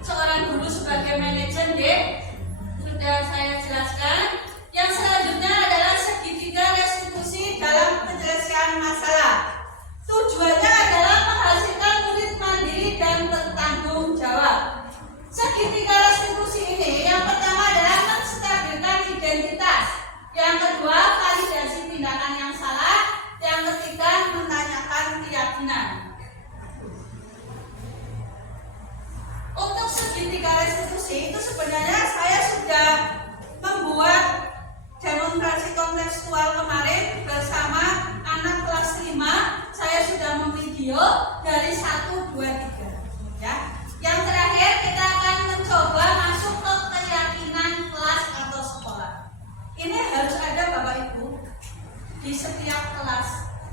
seorang guru sebagai manajer, sudah saya jelaskan. Yang selanjutnya adalah segitiga restitusi dalam penyelesaian masalah. Tujuannya adalah menghasilkan murid mandiri dan bertanggung jawab. Segitiga restitusi ini yang pertama adalah menstabilkan identitas, yang kedua validasi tindakan yang salah, yang ketiga menanyakan keyakinan. Untuk segitiga restitusi itu sebenarnya saya sudah membuat demonstrasi kontekstual kemarin bersama anak kelas 5. Saya sudah memvideo dari 1, 2, 3 ya. Yang terakhir kita akan mencoba masuk ke keyakinan kelas atau sekolah. Ini harus ada Bapak Ibu di setiap kelas,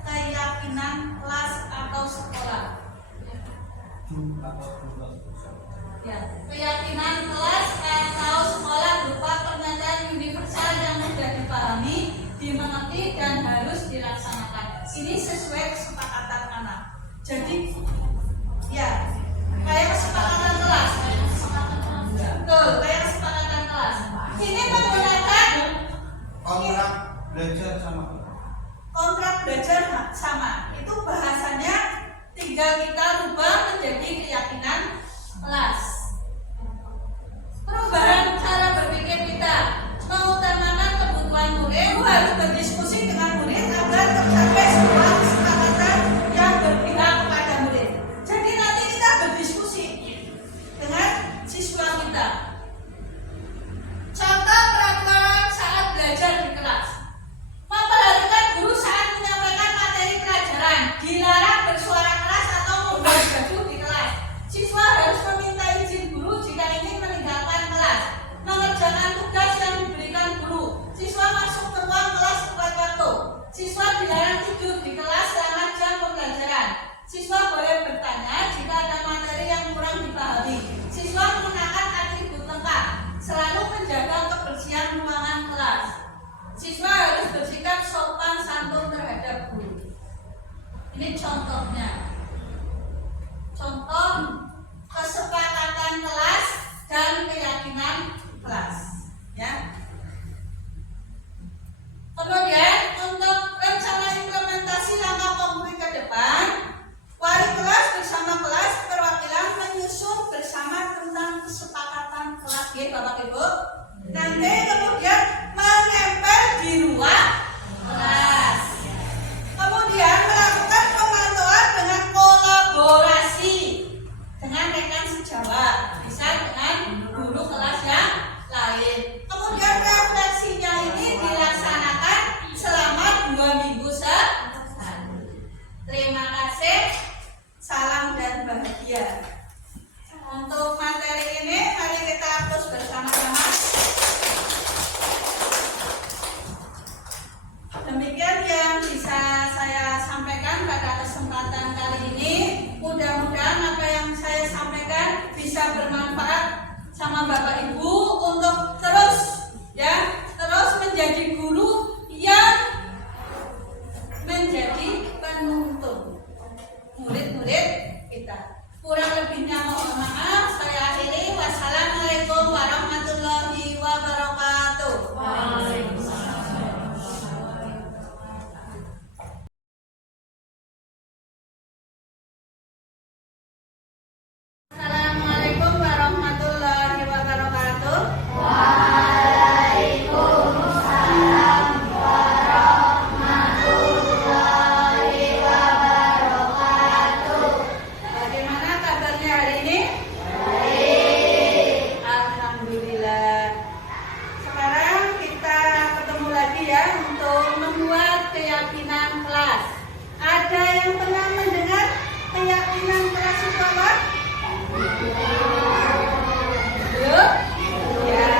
keyakinan atau tugas besar. Ya, keyakinan kelas atau sekolah berupa pernyataan universal yang mudah dipahami, dimengerti, dan harus dilaksanakan. Ini sesuai kesepakatan anak. Jadi, ya, kayak kesepakatan kelas. Betul, kayak kesepakatan kelas. Ini menggunakan Kontrak belajar sama. kontrak belajar sama. Itu bahasanya tinggal kita rubah menjadi keyakinan kelas. Perubahan cara berpikir kita mengutamakan kebutuhan murid, harus berdiskusi dengan murid agar tercapai sebuah kesepakatan yang berpihak kepada murid. Jadi nanti kita berdiskusi dengan siswa kita. Contoh peraturan saat belajar di kelas. Memperhatikan guru saat menyampaikan materi pelajaran. Dilarang bersuara keras atau membuat gaduh di kelas. Siswa harus meminta izin guru jika ingin meninggalkan kelas. Mengerjakan tugas yang diberikan guru. Siswa masuk ke ruang kelas tepat waktu. Siswa dilarang tidur di kelas selama jam pembelajaran. Siswa boleh bertanya jika ada materi yang kurang dipahami. Siswa menggunakan atribut lengkap. Selalu menjaga kebersihan ruangan kelas. Siswa harus bersikap sopan santun terhadap guru. Ini contohnya. Contoh kesepakatan kelas dan keyakinan kelas. Ya. Kemudian untuk rencana implementasi langkah konkret ke depan, wali kelas bersama kelas perwakilan menyusun bersama tentang kesepakatan kelas, ya Bapak Ibu. Nanti kemudian menempel di ruang kelas. Kemudian melakukan pemantauan dengan kolaborasi dengan rekan sejawat, bisa dengan guru kelas yang lain. Kemudian refleksinya ini dilaksanakan selama 2 minggu sekali. Terima kasih, salam dan bahagia. Untuk materi ini mari kita hapus bersama-sama. Demikian yang bisa saya sampaikan pada kesempatan kali ini. Mudah-mudahan apa yang saya sampaikan bisa bermanfaat sama Bapak Ibu untuk terus menjadi guru yang menjadi penuntun murid-murid kita. Kurang lebihnya mohon maaf. Saya akhiri. Wassalamualaikum warahmatullahi wabarakatuh. Assalamualaikum warahmatullahi wabarakatuh. Waalaikumsalam warahmatullahi wabarakatuh. Bagaimana kabarnya hari ini? Baik. Alhamdulillah. Sekarang kita ketemu lagi ya untuk membuat keyakinan kelas. Ada yang pernah mendengar keyakinan kelas itu apa? Belum? Ya.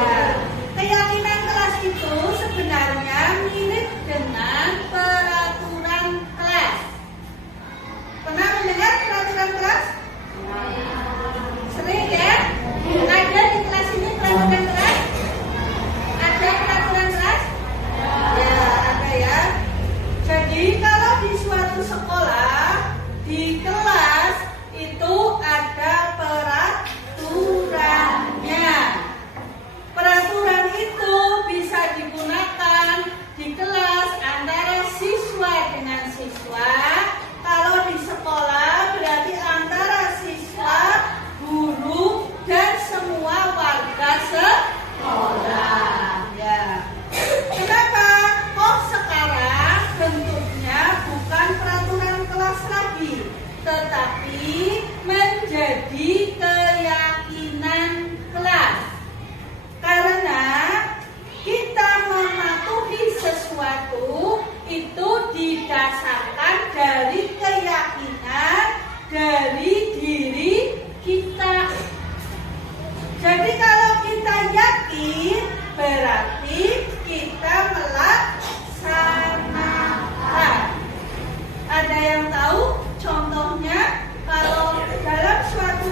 Keyakinan kelas itu sebenarnya mirip dengan peraturan kelas. Pernah mendengar peraturan kelas? Sering ya? Ada di kelas ini peraturan kelas? Ada peraturan kelas? Ya, ada ya. Jadi kalau di suatu sekolah, di kelas itu ada peraturannya. Peraturan itu bisa digunakan di kelas antara siswa dengan siswa. Kalau di sekolah berarti antara siswa, guru, dan semua warga sekolah. Ya. Kenapa? Kok sekarang bentuknya bukan peraturan kelas lagi, tetapi menjadi keyakinan kelas. Karena kita mematuhi sesuatu itu didasarkan dari keyakinan dari diri kita. Jadi kalau kita yakin berarti kita melaksanakan. Ada yang tahu contohnya kalau dalam suatu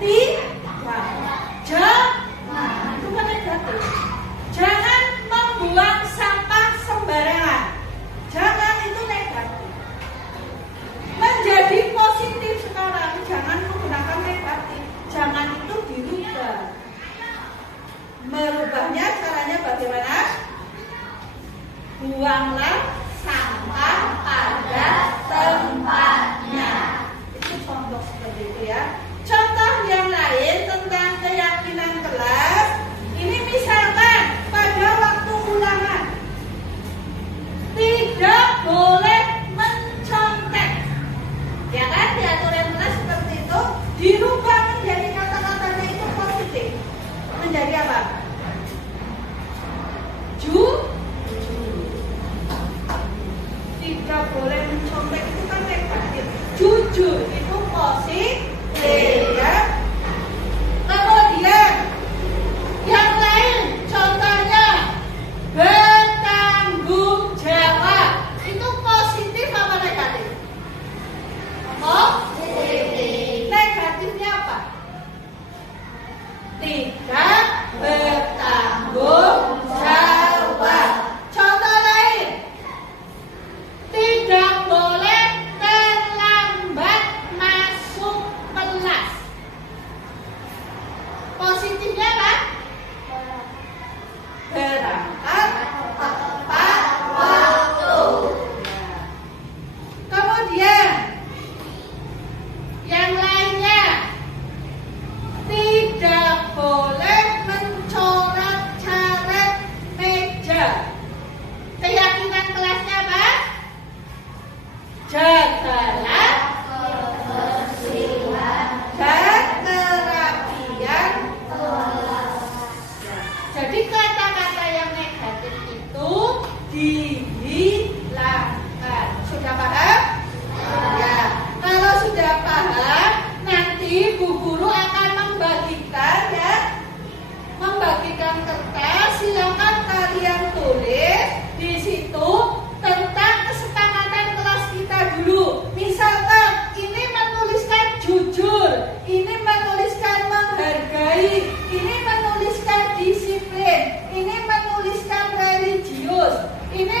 Tidak. Jangan. Itu kan negatif. Jangan membuang sampah sembarangan. Jangan itu negatif. Menjadi positif sekarang. Jangan menggunakan negatif. Jangan itu dirubah. Merubahnya caranya bagaimana? Buanglah sampah pada tempatnya. Itu contoh seperti itu ya. Contoh yang lain tentang keyakinan kelas. Ini misalkan pada waktu ulangan tidak boleh mencontek. Ya kan, di aturan kelas seperti itu. Dirubah menjadi kata-katanya itu positif. Menjadi apa? Tidak boleh mencontek itu kan negatif. Jujur itu positif ya. Kemudian yang lain contohnya bertanggung jawab. Itu positif apa negatif? Positif. Negatifnya apa? Tidak bertanggung jawab. Contoh lain, tidak boleh terlambat masuk kelas. Positifnya apa? Berangkat tepat waktu. Kemudian yang lainnya, tidak boleh mencoret-coret meja. Keyakinan kelasnya apa? Jagalah kebersihan dan kerapian kelas. Jadi kata-kata yang negatif itu dihilangkan. Sudah paham? Ya. Kalau sudah paham, nanti Bu Guru akan membagikan kertas. Silakan kalian tulis di situ tentang kesepakatan kelas kita dulu. Misalkan ini menuliskan jujur, ini menuliskan menghargai, ini menuliskan disiplin, ini menuliskan religius, ini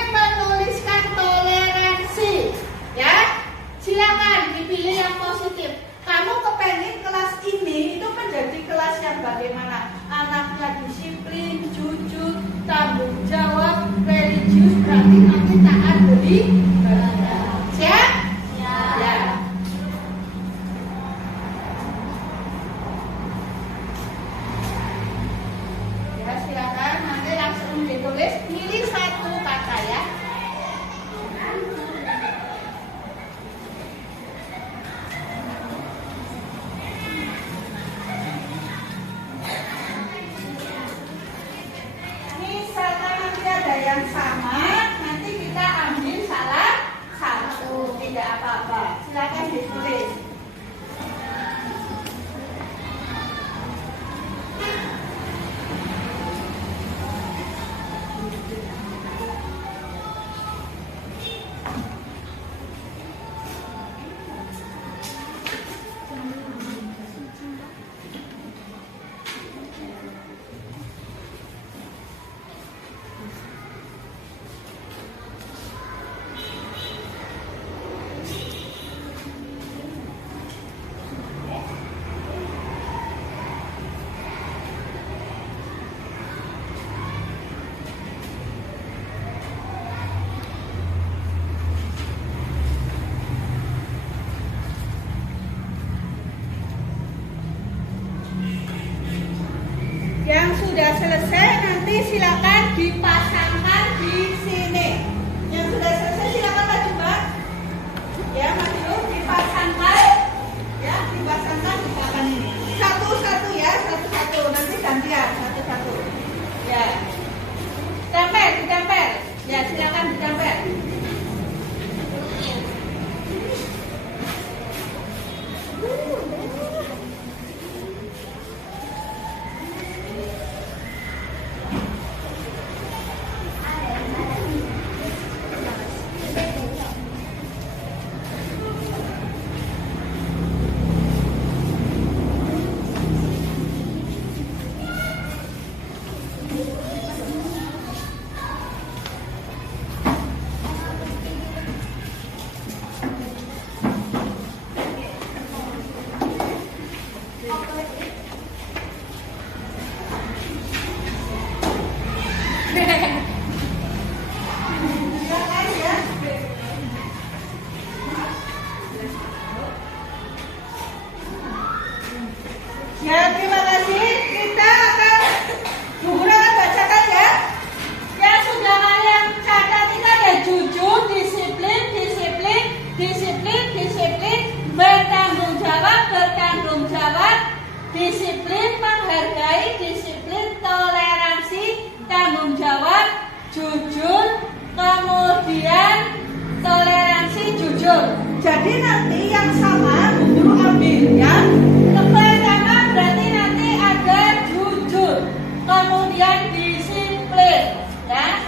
Jadi nanti yang sama Bu Guru ambil ya. Pertama berarti nanti ada jujur, kemudian disiplin ya.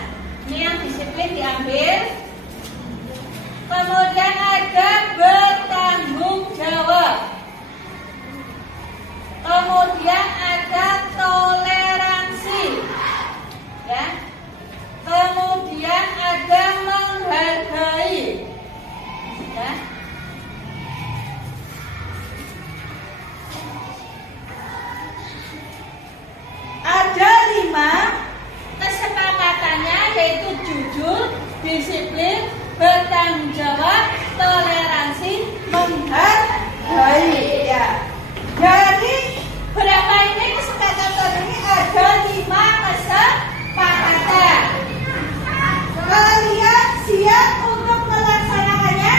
Ini yang disiplin diambil. Kemudian ada bertanggung jawab. Kemudian ada toleransi. Ya. Kemudian ada menghargai. Ya. Ada 5 kesepakatannya, yaitu jujur, disiplin, bertanggung jawab, toleransi, menghargai. Ya. Jadi berapa ini kesepakatan ini? Ada 5 kesepakatan. Kalian siap untuk melaksanakannya?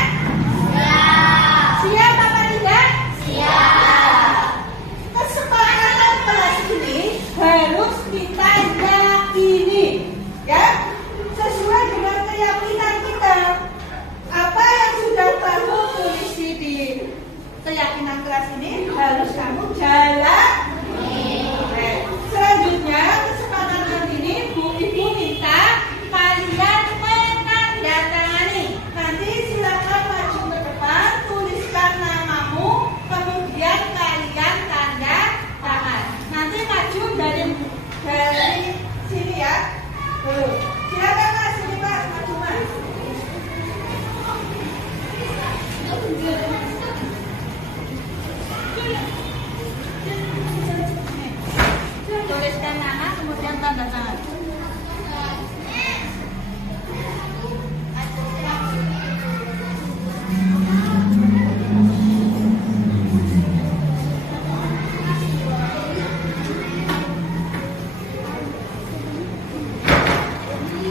Siap apa tidak? Siap. Kesepakatan kelas ini harus kita yakini, ya, sesuai dengan keyakinan kita. Apa yang sudah kamu tulis di keyakinan kelas ini harus kamu jalani. Selanjutnya kesepakatan ini Bu Ibu minta kalian menandatangani. Nanti silakan maju ke depan, tuliskan namamu, kemudian kalian tanda tangan. Nanti maju dari sini ya. Tuh. Silakan Mas, sini Mas, maju Mas. Tuliskan nama, kemudian tanda tangan.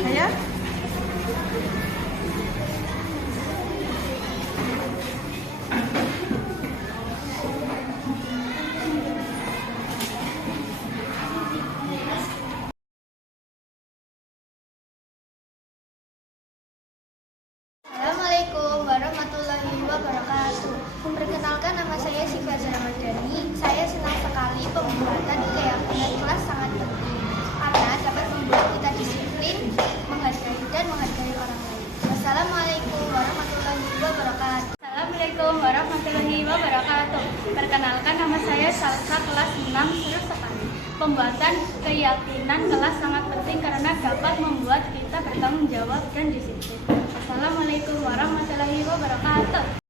Ayo. Assalamualaikum warahmatullahi wabarakatuh. Perkenalkan, nama saya Siva Ramadhani. Saya senang sekali pembuatan keyakinan kelas sangat penting karena dapat membuat kita disiplin, menghargai dan menghargai orang lain. Wassalamualaikum warahmatullahi wabarakatuh. Assalamualaikum warahmatullahi wabarakatuh. Perkenalkan, nama saya Salsa, kelas 6 seru sekali. Pembuatan keyakinan kelas sangat penting karena dapat membuat kita bertanggung jawab dan disiplin. Assalamualaikum warahmatullahi wabarakatuh.